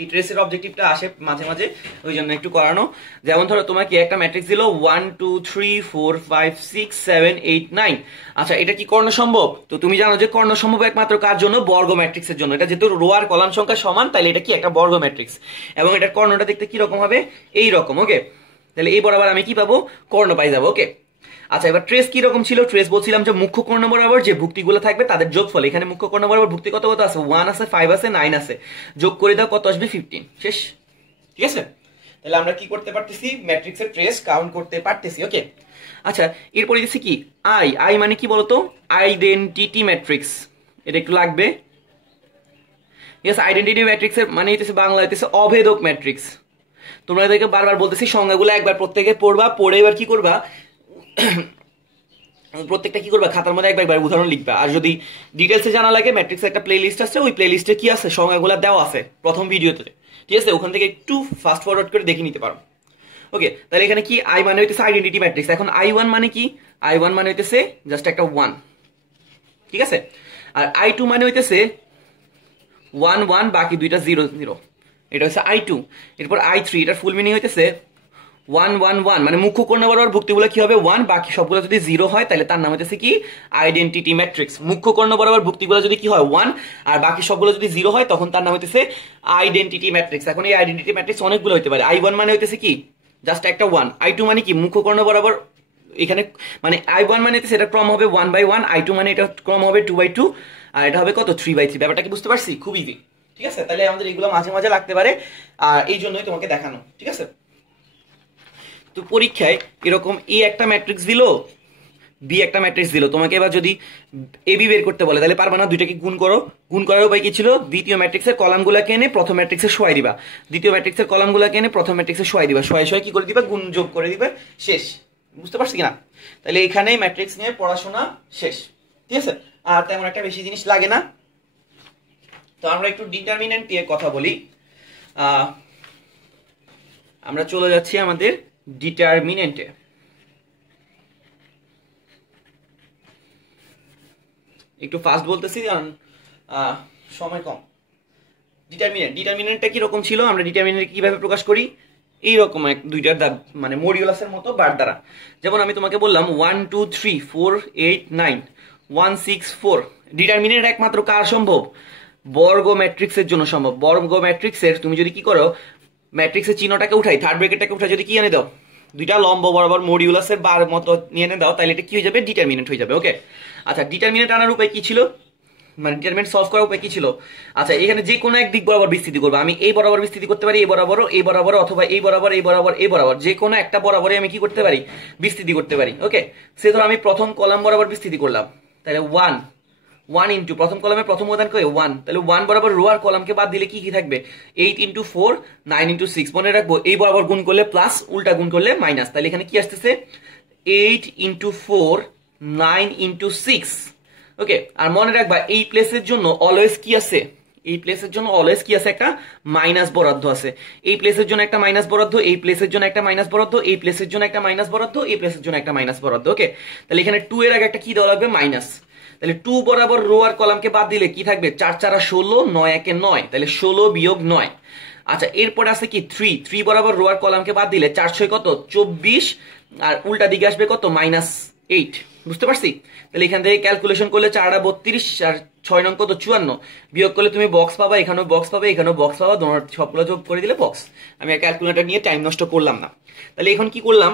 এই ট্রেসের অবজেক্টিভটা আসে মাঝে মাঝে, ওই জন্য একটু করানো। যেমন ধরো তোমাকে একটা ম্যাট্রিক্স দিল 1 2 3 4 5 6 7 8 9। আচ্ছা, এটা কি কর্ণ সম্ভব? তো তুমি জানো যে কর্ণ সম্ভব একমাত্র কার জন্য, বর্গ ম্যাট্রিক্সের জন্য। এটা যেহেতু রো আর কলাম সংখ্যা সমান, তাহলে এটা কি একটা বর্গ ম্যাট্রিক্স, এবং এটার কর্ণটা দেখতে কি রকম হবে, এই রকম, ওকে। তাহলে এই বরাবর আমি কি পাবো, কর্ণ পাই যাবো, ওকে। আচ্ছা, এবার ট্রেস কি রকম ছিল, ট্রেস বলছিলাম যে মুখ্য কর্ণ বরাবর যে ভুক্তিগুলো থাকবে তাদের যোগফল। এখানে মুখ্য কর্ণ বরাবর ভুক্তি কত কত আছে, 1 আছে, 5 আছে, 9 আছে, যোগ করে দাও কত আসবে, 15, শেষ, ঠিক আছে। তাহলে আমরা কি করতে পারতেছি, ম্যাট্রিক্সের ট্রেস কাউন্ট করতে পারতেছি, ওকে। আচ্ছা, এরপরে দিচ্ছি কি, আই মানে কি বলতো, আইডেন্টিটি ম্যাট্রিক্স, এটা একটু লাগবে, ঠিক আছে। আইডেন্টিটি ম্যাট্রিক্সের মানে হইতেছে বাংলা হইতেছে অভেদক ম্যাট্রিক্স। তোমরা এদেরকে বারবার বলতেছি সংজ্ঞাগুলো একবার প্রত্যেকে পড়বা, পড়ে এবার কি করবা, প্রত্যেকটা কি করবা, খাতার মধ্যে একবার উদাহরণ লিখবা। আর যদি ডিটেলসে জানা লাগে, ম্যাট্রিক্সের একটা প্লে লিস্ট আছে, ওই প্লে লিস্টে কি আছে, সংজ্ঞাগুলো দেওয়া আছে প্রথম ভিডিওতে, ঠিক আছে। ওখান থেকে একটু ফাস্ট ফরওয়ার্ড করে দেখে নিতে পারো, ওকে। তাহলে এখানে কি, আই মানে হইতেছে আইডেন্টিটি ম্যাট্রিক্স। এখন I1 মানে কি, I1 মানে হইতেছে জাস্ট একটা 1, ঠিক আছে। আর I2 মানে হইতেছে 1 1, বাকি দুইটা 0 0, এটা হচ্ছে I2। এরপর I3, এটার ফুল মিনিং হইতেছে 1 1 1, মানে মুখ্য কর্ণ বরাবর ভুক্তিগুলো কি হবে, 1, বাকি সবগুলো যদি 0 হয় তাহলে তার নাম হইতেছে কি, আইডেন্টিটি ম্যাট্রিক্স। মুখ্য কর্ণ বরাবর ভুক্তিগুলো যদি কি হয়, 1, আর বাকি সবগুলো যদি 0 হয় তখন তার নাম হইতেছে আইডেন্টিটি ম্যাট্রিক্স। এখন এই আইডেন্টিটি ম্যাট্রিক্স অনেকগুলো হইতে পারে। I1 মানে হইতেছে কি, জাস্ট একটা 1। I2 মানে কি, মুখ্য কর্ণ বরাবর এখানে মানে I1 মানে সেটা ক্রম হবে 1/1, I2 মানে এটা ক্রম হবে 2/2, আর এটা হবে কত 3/3। ব্যাপারটা কি বুঝতে পারছি? খুব ইজি, ঠিক আছে? তাহলে আমাদের এগুলো মাঝে মাঝে লাগতে পারে, আর এই জন্যই তোমাকে দেখানো, ঠিক আছে? তো পরীক্ষায় এরকম এ একটা ম্যাট্রিক্স দিল, বি একটা ম্যাট্রিক্স দিল, তোমাকে এবার যদি এ বি বের করতে বলে তাহলে পারবা না, দুইটাকে গুণ করো। গুণ করার উপায় কি ছিল? দ্বিতীয় ম্যাট্রিক্সের কলামগুলোকে এনে প্রথম ম্যাট্রিক্সে শোয়াই দিবা, দ্বিতীয় ম্যাট্রিক্সের কলামগুলোকে এনে প্রথম ম্যাট্রিক্সে শোয়াই দিবা, শোয়াই শোয়াই কি করে দিবা? গুণ যোগ করে দিবে, শেষ। বুঝতে পারছি কিনা? তাহলে এখানেই ম্যাট্রিক্স নিয়ে পড়াশোনা শেষ, ঠিক আছে? আর তেমন একটা বেশি জিনিস লাগে না। তো আমরা একটু ডিটারমিনেন্ট নিয়ে কথা বলি। আমরা চলে যাচ্ছি আমাদের ডিটারমিনেন্টে। একটু ফাস্ট বলতেছি কারণ সময় কম। ডিটারমিনেন্টটা কিরকম ছিল? আমরা ডিটারমিনেন্ট কিভাবে প্রকাশ করি? এইরকম দুইটা মানে মডিউলাসের মতো বার দ্বারা। যেমন আমি তোমাকে বললাম 1 2 3 4 8 9 1 6 4। ডিটারমিনেন্ট একমাত্র কার সম্ভব? বর্গ ম্যাট্রিক্সের জন্য সম্ভব। বর্গ ম্যাট্রিক্সের তুমি যদি কি করো, ম্যাট্রিক্সের চিহ্নটাকে উঠাই, থার্ড ব্র্যাকেটটাকে উঠাই যদি কি এনে দাও, দুইটা লম্ব বরাবর মডিউলাসের বার মতো নিয়ে এনে দাও, তাহলে এটা কি হয়ে যাবে? ডিটারমিনেন্ট হয়ে যাবে। ওকে, আচ্ছা ডিটারমিনেন্ট আনার উপায় কি ছিল? মানে ডিটারমিনেন্ট সলভ করার উপায় কি ছিল? আচ্ছা এখানে যে কোনো এক দিক বরাবর বিস্তৃতি করবো। আমি এই বরাবর বিস্তৃতি করতে পারি, এই বরাবর, এই বরাবর, অথবা এই বরাবর, এই বরাবর, এই বরাবর, যে কোনো একটা বরাবরে আমি কি করতে পারি? বিস্তৃতি করতে পারি। ওকে, সে ধরো আমি প্রথম কলাম বরাবর বিস্তৃতি করলাম, তাহলে 1 ইন্টু প্রথম কলামে প্রথম উপাদান কই 1, তাহলে 1 বরাবর রো আর কলামকে বাদ দিলে কি কি থাকবে? 8 ইন্টু 4 9 ইন্টু 6। মনে রাখবো এই বরাবর গুণ করলে প্লাস, উল্টা গুণ করলে মাইনাস, তাহলে এখানে কি আসতেছে? 8 ইন্টু 4 9 ইন্টু 6। ওকে, আর মনে রাখবা এই প্লেসের জন্য অলওয়েজ কি আছে? এই প্লেসের জন্য অলওয়েজ কি আছে? একটা মাইনাস বরাদ্দ আছে। এই প্লেসের জন্য একটা মাইনাস বরাদ্দ, এই প্লেসের জন্য একটা মাইনাস বরাদ্দ, এই প্লেসের জন্য একটা মাইনাস বরাদ্দ, এই প্লেসের জন্য একটা মাইনাস বরাদ্দ। ওকে, তাহলে এখানে 2 এর আগে একটা কি দেওয়া লাগবে? মাইনাস। তাহলে 2 বরাবর রো আর কলামকে বাদ দিলে কি থাকবে? 4 4 16 9 1 9, তাহলে 16 বিয়োগ 9। আচ্ছা এরপরে আছে কি 3 বরাবর রো আর কলামকে বাদ দিলে 4 6 কত? 24, আর উল্টা দিকে আসবে কত? -8। বুঝতে পারছি? তাহলে এখান থেকে ক্যালকুলেশন করলে 4 টা 32 আর 6 নং কত? 54। বিয়োগ করলে তুমি বক্স পাবা, এখানেও বক্স পাবে, এখানেও বক্স পাবা, তোমার সবগুলো যোগ করে দিলে বক্স। আমি ক্যালকুলেটর নিয়ে টাইম নষ্ট করলাম না। তাহলে এখন কি করলাম?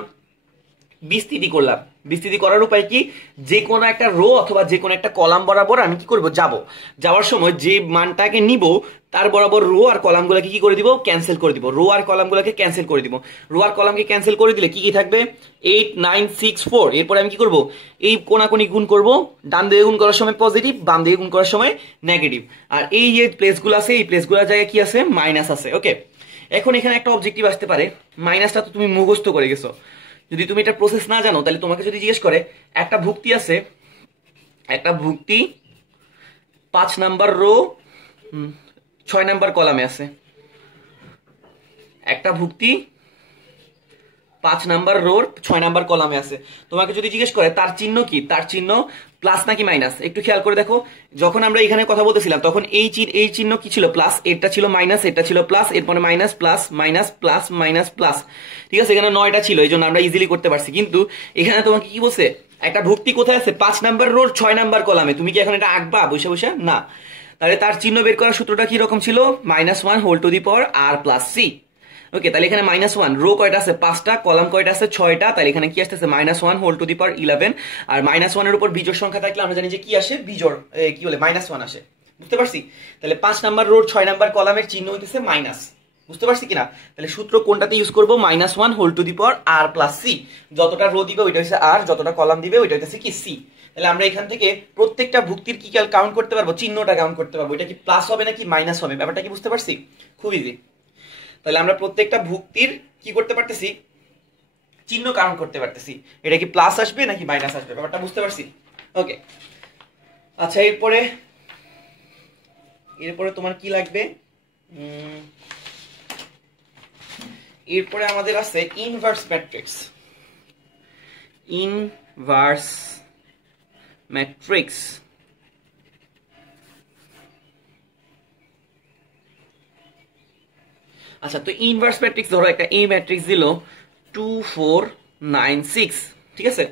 বিস্তৃতি করলাম। বিস্তৃতি করার উপায় কি? যে কোনো একটা রো অথবা যে কোনো একটা কলাম বরাবর আমি কি করব? যাওয়ার সময় যে মানটাকে নিব তার বরাবর রো আর কলামগুলোকে কি করে দিব? ক্যান্সেল করে দিব। রো আর কলামগুলোকে ক্যান্সেল করে দিব। রো আর কলামকে ক্যান্সেল করে দিলে কি কি থাকবে? 8 9 6 4। এরপরে আমি কি করব? এই কোনাকুনি গুণ করব, ডান দিকে গুণ করার সময় পজিটিভ, বাম দিকে গুণ করার সময় নেগেটিভ। আর এই যে প্লেসগুলো আছে এই প্লেসগুলোর জায়গায় কি আছে? মাইনাস আছে। ওকে, এখন এখানে একটা অবজেক্টিভ আসতে পারে, মাইনাসটা তো তুমি মুখস্থ করে গেছো। যদি তুমি এটা প্রসেস না জানো তাহলে তোমাকে যদি জিজ্ঞেস করে একটা ভুক্তি আছে, একটা ভুক্তি 5 নাম্বার রো 6 নাম্বার কলামে আছে, একটা ভুক্তি 5 নাম্বার রোর 6 নাম্বার কলামে আছে। তোমাকে যদি জিজ্ঞেস করে তার চিহ্ন কি, তার চিহ্ন প্লাস নাকি মাইনাস, একটু খেয়াল করে দেখো। যখন আমরা এখানে কথা বলতেছিলাম তখন এই চিহ্ন কি ছিল? প্লাস। এটা ছিল মাইনাস, এটা ছিল প্লাস, এরপরে minus plus minus plus minus plus. ঠিক আছে, এখানে 9টা ছিল, এই জন্য আমরা ইজিলি করতে পারছি। কিন্তু এখানে তোমাকে কি বলছে? একটা ভুক্তি কোথায় আছে? 5 নাম্বার রোর 6 নাম্বার কলামে। তুমি কি এখন এটা আঁকবা বসে বসে? না। তাহলে তার চিহ্ন বের করার সূত্রটা কি রকম ছিল? -1 whole to the power r plus c। Okay, তাহলে এখানে -1, রো কয়টা আছে? 5টা, কলাম কয়টা আছে? 6টা, তাহলে এখানে কি আসতেছে? -1 হোল টু দি পাওয়ার 11। আর -1 এর উপর বিজোড় সংখ্যা থাকলে আমরা জানি যে কি আসে? বিজোড় কি বলে? -1 আসে। বুঝতে পারছি? তাহলে 5 নাম্বার রোর 6 নাম্বার কলামের চিহ্ন হইতেছে মাইনাস। বুঝতে পারছি কিনা? তাহলে সূত্র কোনটাতে ইউজ করব? -1 whole to the power r plus c। যতটা রো দিবে ওইটা হচ্ছে r, যতটা কলাম দিবে ওইটা হচ্ছে কি? c। তাহলে আমরা এখান থেকে প্রত্যেকটা ভুক্তির কি কাউন্ট করতে পারবো? চিহ্নটা কাউন্ট করতে পারবো। এটা কি প্লাস হবে নাকি মাইনাস হবে? ব্যাপারটা কি বুঝতে পারছি? খুব ইজি। তাহলে আমরা প্রত্যেকটা ভুক্তির কি করতে পারতেছি? চিহ্ন কাউন্ট করতে পারতেছি। এটা কি প্লাস আসবে নাকি মাইনাস আসবে? ব্যাপারটা বুঝতে পারছি? ওকে, আচ্ছা এরপরে তোমার কি লাগবে? এরপরে আমাদের আছে ইনভার্স ম্যাট্রিক্স। ইনভার্স ম্যাট্রিক্স আচ্ছা, তো ইনভার্স ম্যাট্রিক্স ধরো একটা এই ম্যাট্রিক্স দিল 2 4 9 6। ঠিক আছে,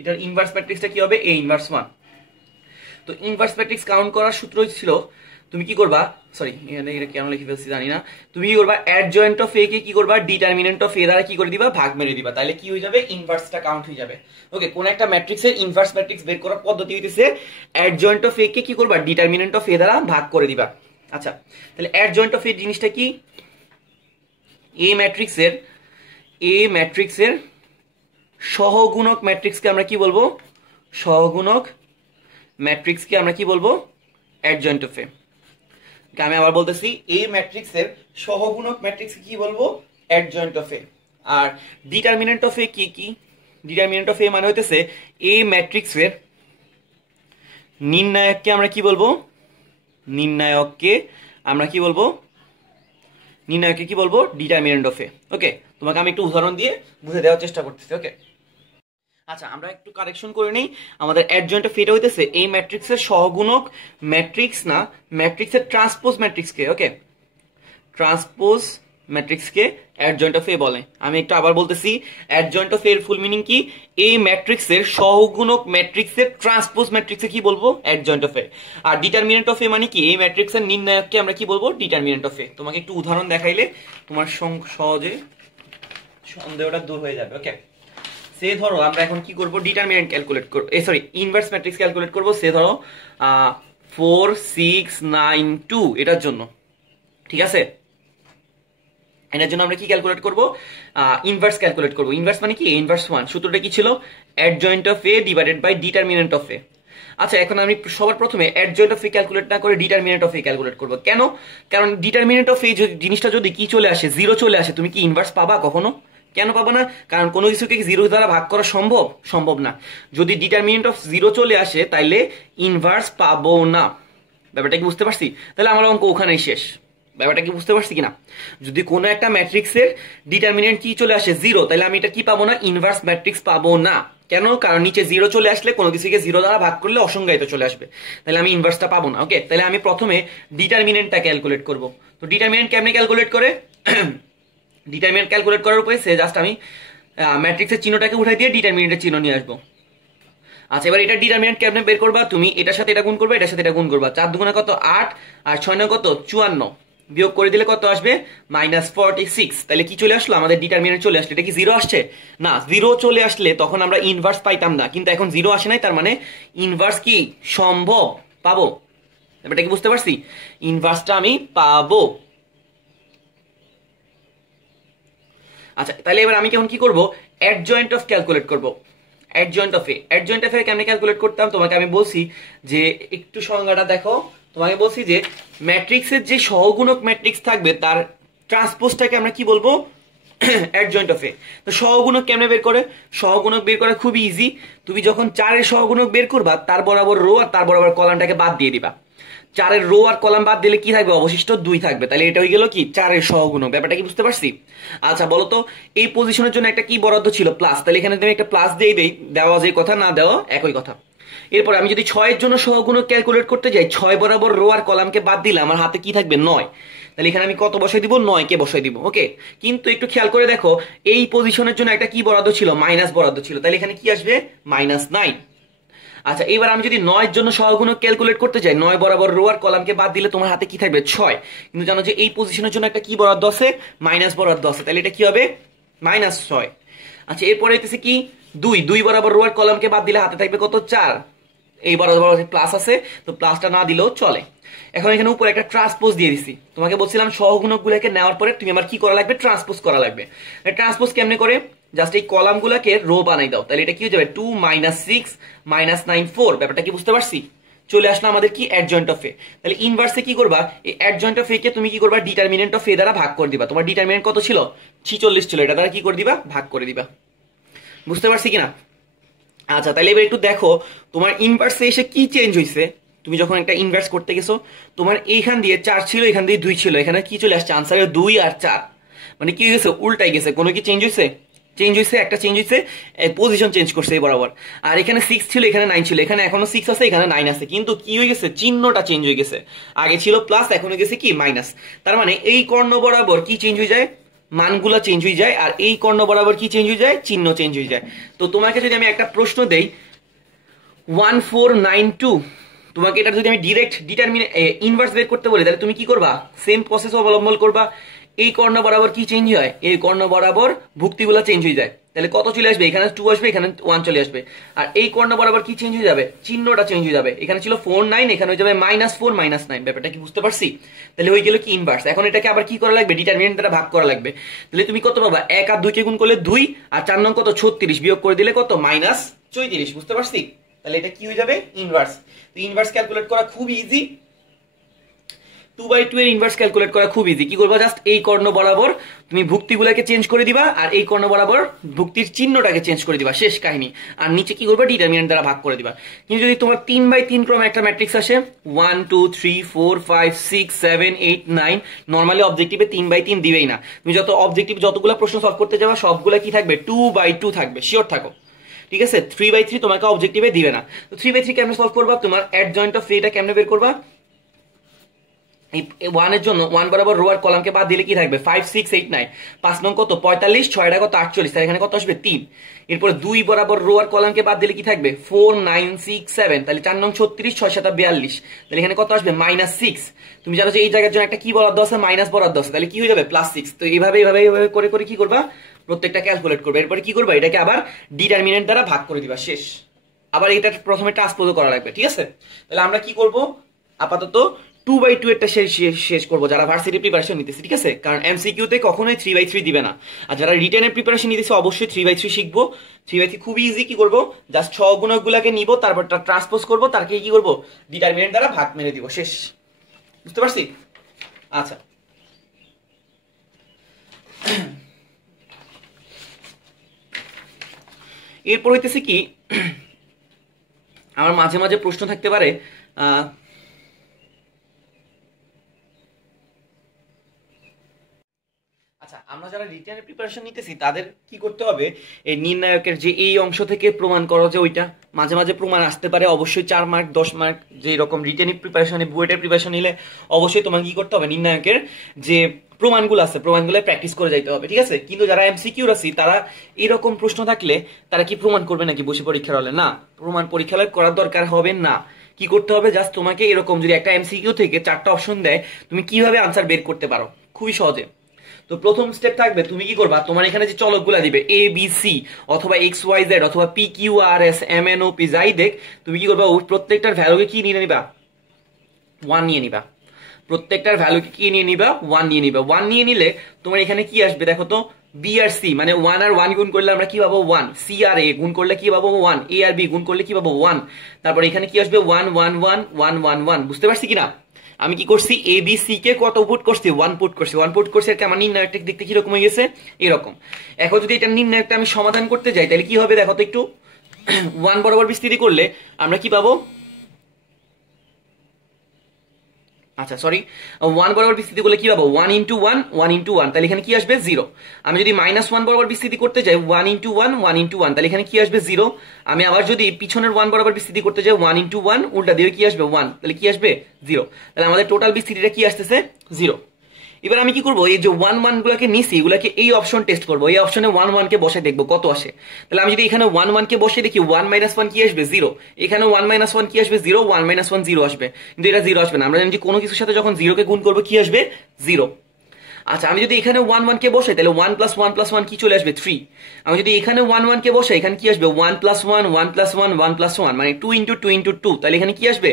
এটার ইনভার্স ম্যাট্রিক্সটা কি হবে? a inverse 1। তো ইনভার্স ম্যাট্রিক্স কাউন্ট করার সূত্র ছিল তুমি কি করবা, সরি এখানে এটা কেন লিখে ফেলছি জানি না, তুমি কি করবা অ্যাডজয়েন্ট অফ এ কে কি করবা ডিটারমিনেন্ট অফ এ দ্বারা কি করে দিবা ভাগ মেরে দিবা, তাহলে কি হয়ে যাবে ইনভার্সটা কাউন্ট হয়ে যাবে। ওকে, কোন একটা ম্যাট্রিক্সের ইনভার্স ম্যাট্রিক্স বের করার পদ্ধতি হইতেছে অ্যাডজয়েন্ট অফ এ কে কি করবা ডিটারমিনেন্ট অফ এ দ্বারা ভাগ করে দিবা। আচ্ছা তাহলে অ্যাডজয়েন্ট অফ এ জিনিসটা কি, এ ম্যাট্রিক্সের সহগুণক ম্যাট্রিক্সকে আমরা কি বলবো, সহগুণক ম্যাট্রিক্সকে আমরা কি বলবো অ্যাডজয়েন্ট অফ এ। আমি আবার বলতেছি এ ম্যাট্রিক্সের সহগুণক ম্যাট্রিক্সকে কি বলবো অ্যাডজয়েন্ট অফ এ। আর ডিটারমিনেন্ট অফ এ কি, ডিটারমিনেন্ট অফ এ মানে হইতেছে এ ম্যাট্রিক্সের নির্ণায়ককে আমরা কি বলবো, নির্ণায়ককে আমরা কি বলবো, নির্ণায়ককে কি বলবো ডিটারমিনেন্ট অফ এ। ওকে, তোমাকে আমি একটু উদাহরণ দিয়ে বুঝে দেওয়ার চেষ্টা করতেছি। ওকে আচ্ছা আমরা একটু কারেকশন করে নেই, আমাদের অ্যাডজয়েন্ট অফ এটা হইতেছে এই ম্যাট্রিক্সের সহগুণক ম্যাট্রিক্স না, ম্যাট্রিক্সের ট্রান্সপোজ ম্যাট্রিক্সকে, ওকে ট্রান্সপোজ ম্যাট্রিক্সকে অ্যাডজয়েন্ট অফ এ বলে। আমি একটু আবার বলতেছি অ্যাডজয়েন্ট অফ এর ফুল মিনিং কি, এই ম্যাট্রিক্সের সহগুণক ম্যাট্রিক্সের ট্রান্সপোজ ম্যাট্রিক্সে কি বলবো অ্যাডজয়েন্ট অফ এ। আর ডিটারমিনেন্ট অফ এ মানে কি, এই ম্যাট্রিক্সের নির্ণায়ককে আমরা কি বলবো ডিটারমিনেন্ট অফ এ। তোমাকে একটু উদাহরণ দেখাইলে তোমার সহজে সন্দেহটা দূর হয়ে যাবে। ওকে সে ধরো আমরা এখন কি করব ডিটারমিনেন্ট ক্যালকুলেট করব, সরি ইনভার্স ম্যাট্রিক্স ক্যালকুলেট করব। সে ধরো 4 6 9 2 এটার জন্য, ঠিক আছে এটার জন্য আমরা কি ক্যালকুলেট করব ইনভার্স ক্যালকুলেট করব। ইনভার্স মানে কি ইনভার্স 1, সূত্রটা কি ছিল adjoint of A divided by determinant of A. আচ্ছা এখন আমি সবার প্রথমে অ্যাডজয়েন্ট অফ এ ক্যালকুলেট না করে ডিটারমিনেন্ট অফ এ ক্যালকুলেট করব। কেন, কারণ ডিটারমিনেন্ট অফ এ জিনিসটা যদি কি চলে আসে জিরো চলে আসে, তুমি কি ইনভার্স পাবা কখনো, কেন পাবো না, কারণ কোনো কিছুকে জিরো দ্বারা ভাগ করা সম্ভব না। যদি ডিটারমিনেন্ট অফ জিরো চলে আসে তাইলে ইনভার্স পাবো না। ব্যাপারটা কি বুঝতে পারছি, তাহলে আমার অঙ্ক ওখানেই শেষ। ব্যাপারটা কি বুঝতে পারছি কিনা, যদি কোনো একটা ম্যাট্রিক্সের ডিটারমিনেন্ট কি চলে আসে জিরো, তাহলে আমি এটা কি পাবো না ইনভার্স ম্যাট্রিক্স পাবো না। কেন, কারণ নিচে জিরো চলে আসলে কোনো কিছুকে জিরো দ্বারা ভাগ করলে অসংজ্ঞায়িত চলে আসবে, তাহলে আমি ইনভার্সটা পাবো না। ওকে তাহলে আমি প্রথমে ডিটারমিনেন্টটা ক্যালকুলেট করব। তো ডিটারমিনেন্ট কেমনে ক্যালকুলেট করে, ডিটারমিনেন্ট ক্যালকুলেট করার উপরে সে জাস্ট আমি ম্যাট্রিক্সের চিহ্নটাকে উঠাই দিয়ে ডিটারমিনেন্টের চিহ্ন নিয়ে আসবো। আচ্ছা এবার এটা ডিটারমিনেন্ট কেমনে বের করবা, তুমি এটার সাথে এটা গুণ করবে, এটার সাথে এটা গুণ করবা, 4 দুগুণে কত 8 আর 6 9 কত 54, বিয়োগ করে দিলে কত আসবে -46। তাহলে কি চলে আসলো আমাদের ডিটারমিনেন্ট চলে আসলো। এটা কি জিরো আসছে না, জিরো চলে আসলে তখন আমরা ইনভার্স পাইতাম না, কিন্তু এখন জিরো আসে নাই, তার মানে ইনভার্স কি সম্ভব, পাবো। ব্যাপারটা কি বুঝতে পারছি, ইনভার্সটা আমি পাবো। আচ্ছা তাহলে এবার আমি কেমন কি করব অ্যাডজয়েন্ট অফ ক্যালকুলেট করব। অ্যাডজয়েন্ট অফ এ কেমনে ক্যালকুলেট করতাম তোমাকে আমি বলছি যে একটু সংজ্ঞাটা দেখো। তোমাকে বলছি যে ম্যাট্রিক্সের যে সহগুণক ম্যাট্রিক্স থাকবে তার ট্রান্সপোজটাকে আমরা কি বলবো অ্যাডজয়েন্ট অফ এ। তো সহগুণক কেমনে বের করে, সহগুণক বের করা খুবই ইজি। তুমি যখন 4 এর সহগুণক বের করবা তার বরাবর রো আর তার বরাবর কলামটাকে বাদ দিয়ে দিবা। 4 এর রো আর কলাম বাদ দিলে কি থাকবে অবশিষ্ট 2 থাকবে, তাহলে এটা হয়ে গেল কি 4 এর সহগুণক। ব্যাপারটা কি বুঝতে পারছি। আচ্ছা বলো তো এই পজিশনের জন্য একটা কি বরাদ্দ ছিল প্লাস, তাহলে এখানে তুমি একটা প্লাস দিয়ে দেই, দেওয়া যে কথা না দেওয়া একই কথা। এরপর আমি যদি 6 এর জন্য সহগুণক ক্যালকুলেট করতে যাই, 6 বরাবর রো আর কলামকে বাদ দিলে আমার হাতে কি থাকবে 9, তাহলে এখানে আমি কত বসাই দিব 9 কে বসাই দিব। ওকে কিন্তু একটু খেয়াল করে দেখো এই পজিশনের জন্য একটা কি বরাদ্দ ছিল মাইনাস বরাদ্দ ছিল, তাহলে এখানে কি আসবে -9। আচ্ছা এবার আমি যদি 9 এর জন্য সহগুণক ক্যালকুলেট করতে যাই, 9 বরাবর রো আর কলামকে বাদ দিলে তোমার হাতে কি থাকবে 6, কিন্তু জানো যে এই পজিশনের জন্য একটা কি বরাদ্দ আছে মাইনাস বরাদ্দ আছে, তাহলে এটা কি হবে -6। আচ্ছা এরপরে হইতেছে কি 2 বরাবর রো আর কলামকে বাদ দিলে হাতে থাকবে কত 4, এই বরাবর প্লাস আছে তো প্লাসটা না দিলেও চলে। এখন এখানে উপরে একটা ট্রান্সপোজ দিয়ে দিছি, তোমাকে বলছিলাম সহগুণকগুলোকে নেওয়ার পরে তুমি আমার কি করা লাগবে ট্রান্সপোজ করা লাগবে। ট্রান্সপোজ কেমনে করে, জাস্ট এই কলামগুলোকে রো বানাই দাও, তাহলে এটা কি হয়ে যাবে 2 -6 -9 4। ব্যাপারটা কি বুঝতে পারছি, চলে আসলো আমাদের কি অ্যাডজয়েন্ট অফ এ। তাহলে ইনভার্সে কি করবা, এই অ্যাডজয়েন্ট অফ এ কে তুমি কি করবা ডিটারমিনেন্ট অফ এ দ্বারা ভাগ করে দিবা। তোমার ডিটারমিনেন্ট কত ছিল 46 ছিল, এটা দ্বারা কি করে দিবা ভাগ করে দিবা। বুঝতে পারছি কিনা। আচ্ছা তাহলে এবার একটু দেখো তোমার ইনভার্সে এসে কি চেঞ্জ হয়েছে। তুমি যখন একটা ইনভার্স করতে গেছো তোমার এইখান দিয়ে 4 ছিল, এখান দিয়ে 2 ছিল, এখানে কি চলে আসছে আনসারে 2 আর 4, মানে কি হয়েছে উল্টাই গেছে। কোনো কি চেঞ্জ হয়েছে, চেঞ্জ হয়েছে একটা চেঞ্জ হয়েছে পজিশন চেঞ্জ করছে এই বরাবর। আর এখানে 6 ছিল এখানে 9 ছিল, এখানে এখনো 6 আছে এখানে 9 আছে, কিন্তু কি হয়ে গেছে চিহ্নটা চেঞ্জ হয়ে গেছে, আগে ছিল প্লাস এখন হয়ে গেছে কি মাইনাস। তার মানে এই কর্ণ বরাবর কি চেঞ্জ হয়ে যায় মানগুলা চেঞ্জ হয়ে যায়, আর এই কর্ণ বরাবর কি চেঞ্জ হয়ে যায় চিহ্ন চেঞ্জ হয়ে যায়। তো তোমাকে যদি আমি একটা প্রশ্ন দেই 1492 তোমাকে এটা যদি আমি ডিরেক্ট ইনভার্স বের করতে বলি, তাহলে তুমি কি করবা? সেম প্রসেস অবলম্বন করবা। এই কর্ণ বরাবর কি চেঞ্জ হয়? এই কর্ণ বরাবর ভুক্তিগুলো চেঞ্জ হয়ে যায়। তাহলে কত চলে আসবে? এখানে 2 আসবে, এখানে 1 চলে আসবে। আর এই কর্ণ বরাবর কি চেঞ্জ হয়ে যাবে? চিহ্নটা চেঞ্জ হয়ে যাবে। এখানে ছিল 4 9, এখানে হয়ে যাবে -4 -9। ব্যাপারটা কি বুঝতে পারছি? তাহলে হয়ে গেল কি ইনভার্স। এখন এটাকে আবার কি করা লাগবে? ডিটারমিনেন্ট দ্বারা ভাগ করা লাগবে। তাহলে তুমি কত পাবা? 1 আর 2 কে গুণ করলে 2, আর 4 নং কত? 36, বিয়োগ করে দিলে কত? -34। বুঝতে পারছি? তাহলে এটা কি হয়ে যাবে? ইনভার্স। তো ইনভার্স ক্যালকুলেট করা খুব ইজি। 2/2 এর ইনভার্স ক্যালকুলেট করা খুব ইজি। কি করবা? জাস্ট এই কর্ণ বরাবর তুমি ভুক্তিগুলোকে চেঞ্জ করে দিবা, আর এই কর্ণ বরাবর ভুক্তির চিহ্নটাকে চেঞ্জ করে দিবা, শেষ কাহিনী। আর নিচে কি করবা? ডিটারমিনেন্ট দ্বারা ভাগ করে দিবা। কিন্তু যদি তোমার 3/3 ক্রমে একটা ম্যাট্রিক্স আসে, 1 2 3 4 5 6 7 8 9, নরমালি অবজেক্টিভে 3/3 দিবেই না। তুমি যত অবজেক্টিভ যতগুলো প্রশ্ন সলভ করতে যাবা, সবগুলো কি থাকবে? 2/2 থাকবে, শিওর থাকো। ঠিক আছে? 3/3 তোমাকে অবজেক্টিভে দিবে না। তো 3/3 কেমনে সলভ করবা? তোমার অ্যাডজয়েন্ট অফ এটা কেমনে বের করবা? 1 এর জন্য 1 বরাবর রো আর কলামকে বাদ দিলে কি থাকবে? 5 6 8 9। 5 নং কত? 45, 6 টা কত? 48। তাহলে এখানে কত আসবে? 3। এরপর 2 বরাবর রো আর কলামকে বাদ দিলে কি থাকবে? 4 9 6 7। তাহলে 4 নং 36, 6 7 42। তাহলে এখানে কত আসবে? -6। তুমি জানো যে এই জায়গার জন্য একটা কি বরাদ্দ আছে? মাইনাস বরাদ্দ আছে। তাহলে কি হয়ে যাবে? +6। তো এইভাবে এইভাবে এইভাবে করে করে কি করবা? প্রত্যেকটা ক্যালকুলেট করবে। এরপরে কি করবা? এটাকে আবার ডিটারমিনেন্ট দ্বারা ভাগ করে দিবা, শেষ। আবার এটা প্রথমে ট্রান্সপোজ করা লাগবে। ঠিক আছে? তাহলে আমরা কি করব? আপাতত 2/2 এরটা শেষ করবো যারা ভার্সিটি প্রিপারেশন নিতেছে। ঠিক আছে? কারণ এমসিকিউতে কখনোই 3/3 দিবে না। আর যারা রিটেনের প্রিপারেশন নিতেছে অবশ্যই 3/3 শিখবো। 3/3 খুবই ইজি। কি করবো? জাস্ট সহগুণকগুলোকে নিব, তারপর ট্রান্সপোজ করবো, তারকে কি করবো? ডিটারমিনেন্ট দ্বারা ভাগ মেরে দিব, শেষ। বুঝতে পারছি? আচ্ছা, এরপর হইতেছে কি, আমার মাঝে মাঝে প্রশ্ন থাকতে পারে, আচ্ছা, আমরা যারা রিটেনের প্রিপারেশন নিতেছি তাদের কি করতে হবে? এই নির্ণায়কের যে এই অংশ থেকে প্রমাণ করা, যে ওইটা মাঝে মাঝে প্রমাণ আসতে পারে। অবশ্যই 4 মার্ক 10 মার্ক যে এরকম রিটেনের প্রিপারেশনে, বুয়েটের প্রিপারেশন নিলে অবশ্যই তোমাকে কি করতে হবে? নির্ণায়কের যে প্রমাণগুলো আছে, প্রমাণগুলো প্র্যাকটিস করে যাইতে হবে। ঠিক আছে? কিন্তু যারা এমসিকিউর আছে, তারা এরকম প্রশ্ন থাকলে তারা কি প্রমাণ করবে নাকি বসে পরীক্ষার হলে? না, প্রমাণ পরীক্ষা হলে করার দরকার হবে না। কি করতে হবে? জাস্ট তোমাকে এরকম যদি একটা এমসিকিউ থেকে 4টা অপশন দেয়, তুমি কিভাবে আনসার বের করতে পারো খুবই সহজে। তো প্রথম স্টেপ থাকবে, তুমি কি করবা? তোমার এখানে যে চলকগুলা দিবে এ বি সি অথবা এক্স ওয়াই জেড অথবা P Q R S M N O P, যাই দেখ, তুমি কি করবা? প্রত্যেকটার ভ্যালুকে কি নিয়ে নিবা? 1 নিয়ে নিবা। প্রত্যেকটার ভ্যালুকে কি নিয়ে নিবা? 1 নিয়ে নিবা। 1 নিয়ে নিলে তোমার এখানে কি আসবে দেখো তো? বি আর সি, মানে 1 আর 1 গুণ করলে আমরা কি পাবো? 1। সি আর এ গুণ করলে কি পাবো? 1। এ আর বি গুণ করলে কি পাবো? 1। তারপর এখানে কি আসবে? 1 1 1 1 1 1। বুঝতে পারছি কিনা? আমি কি করছি? এ বি সি কে কত পুট করছি? 1 পুট করছি। 1 পুট করছি, এটা আমার নির্ণায়কটা দেখতে কিরকম হয়ে গেছে? এরকম। এখন যদি এটা নির্ণায়কটা আমি সমাধান করতে যাই, তাহলে কি হবে দেখো তো একটু। 1 বরাবর বিস্তৃতি করলে আমরা কি পাবো? আচ্ছা সরি, 1 বরাবর বিস্তৃতি করলে কি পাবো? 1 ইন্টু 1 1 ইন্টু 1। তাহলে এখানে কি আসবে? 0। আমি যদি -1 বরাবর বিস্তৃতি করতে যাই, 1 ইন্টু 1 1 ইন্টু 1, তাহলে এখানে কি আসবে? 0। আমি আবার যদি পিছনের 1 বরাবর বিস্তৃতি করতে যাই, 1 ইন্টু 1, উল্টা দিয়ে কি আসবে? 1। তাহলে কি আসবে? 0। তাহলে আমাদের টোটাল বিস্তৃতিটা কি আসতেছে? 0। এবার আমি কি করবো? এই যে 1 1 গুলাকে নিছি, এগুলাকে এই অপশন টেস্ট করবো। এই অপশনে 1 1 কে বসে দেখবো কত আসে। তাহলে আমি যদি এখানে 1 1 কে বসে দেখি, 1 1 কি আসবে? 0। এখানে 1 1 কি আসবে? 0। 1 1 0 আসবে, কিন্তু এটা 0 আসবে না। আমরা জানি যে কোনো কিছুর সাথে যখন 0 কে গুণ করবো কি আসবে? 0। আচ্ছা, আমি যদি এখানে 1 1 কে বসাই, তাহলে 1 + 1 + 1 কি চলে আসবে? 3। আমি যদি এখানে 1 1 কে বসাই, এখানে কি আসবে? 1 + 1 1 + 1 1 + 1, মানে 2 × 2 × 2। তাহলে এখানে কি আসবে?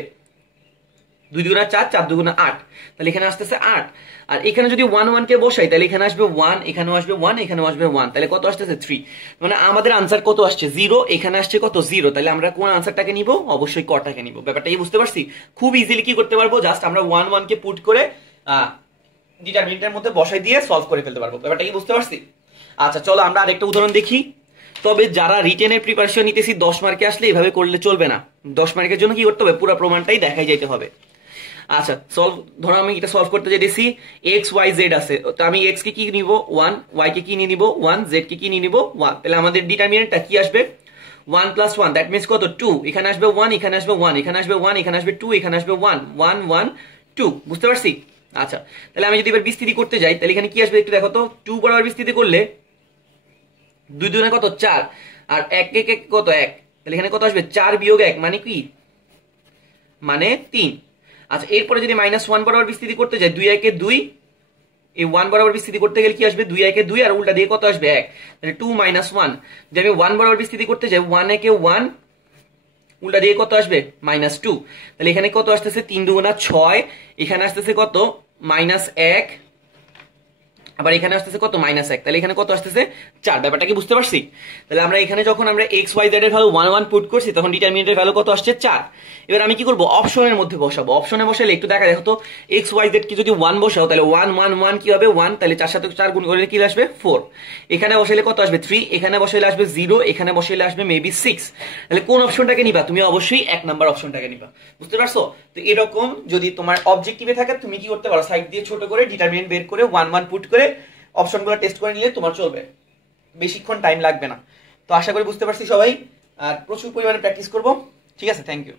2 2 4 4 2 8। তাহলে এখানে আসতেছে 8। আর এখানে যদি 1 1 কে বসাই, তাহলে এখানে আসবে 1, এখানেও আসবে 1, এখানেও আসবে 1। তাহলে কত আসতেছে? 3। মানে আমাদের আনসার কত আসছে? 0। এখানে আসছে কত? 0। তাহলে আমরা কোন আনসারটাকে নিব? অবশ্যই কটাকে নিব। ব্যাপারটা কি বুঝতে পারছি? খুব ইজিলি কি করতে পারবো? জাস্ট আমরা 1 1 কে পুট করে ডিটারমিনেন্টের মধ্যে বসাই দিয়ে সলভ করে ফেলতে পারবো। ব্যাপারটা কি বুঝতে পারছি? আচ্ছা চলো আমরা আরেকটা উদাহরণ দেখি। তবে যারা রিটেনের প্রিপারেশন নিতেছি 10 মার্কে আসলে এভাবে করলে চলবে না। 10 মার্কের জন্য কি করতে হবে? পুরো প্রমাণটাই দেখাই যেতে হবে। আচ্ছা সলভ, ধরো আমি এটা সলভ করতে চাইতেছি, এক্স ওয়াই জেড আছে, তো আমি এক্স কে কি নিব? 1, ওয়াই কে কি নিয়ে নিব? 1, জেড কে কি নিয়ে নিব? 1। তাহলে আমাদের ডিটারমিনেন্টটা কি আসবে? 1 + 1, দ্যাট মিন্স কত? 2। এখানে আসবে 1, এখানে আসবে 1, এখানে আসবে 1, এখানে আসবে 2, এখানে আসবে 1 1 1 2। বুঝতে পারছি? আচ্ছা, তাহলে আমি যদি এবার বিস্তৃতি করতে যাই, তাহলে এখানে কি আসবে একটু দেখো তো। 2 বরাবর বিস্তৃতি করলে 2 2 কত? 4, আর 1 1 কত? 1। তাহলে এখানে কত আসবে? 4 - 1 মানে কি? মানে 3। আচ্ছা এরপরে যদি -1 বরাবর বিস্তৃতি করতে যাই 2 একে 2, এই 1 বরাবর বিস্তৃতি করতে গেলে কি আসবে 2 একে 2 আর উল্টা দিয়ে কত আসবে 1, তাহলে 2 - 1। যদি আমি 1 বরাবর বিস্তৃতি করতে যাই 1 একে 1, উল্টা দিয়ে কত আসবে -2, তাহলে এখানে কত আসতেছে 3 দুগুণা 6, এখানে আসতেছে কত -1, আবার এখানে আসতেছে কত -1, তাহলে এখানে কত আসতেছে 4। ব্যাপারটা কি বুঝতে পারছি? তাহলে আমরা এখানে যখন আমরা x y z এর ভ্যালু 1 1 পুট করছি তখন ডিটারমিনেন্টের ভ্যালু কত আসছে 4। এবার আমি কি করব অপশনের মধ্যে বসাবো। অপশনে বসালে একটু দেখা দেখো তো x y z কি যদি 1 বসাও তাহলে 1 1 1 কি হবে 1, তাহলে 4 সাথে 4 গুণ করলে কি আসবে 4, এখানে বসাইলে কত আসবে 3, এখানে বসাইলে আসবে 0, এখানে বসাইলে আসবে মেবি 6। তাহলে কোন অপশনটাকে নিবা? তুমি অবশ্যই 1 নাম্বার অপশনটাকে নিবা। বুঝতে পারছো? তো এরকম যদি তোমার অবজেক্টিভে থাকে তুমি কি করতে পারো সাইড দিয়ে ছোট করে ডিটারমিনেন্ট বের করে 1 1 পুট করে অপশনগুলো টেস্ট করে নিলে তোমার চলবে, বেশিক্ষণ টাইম লাগবে না। তো আশা করি বুঝতে পারছি সবাই, আর প্রচুর পরিমাণে প্র্যাকটিস করব। ঠিক আছে, থ্যাংক ইউ।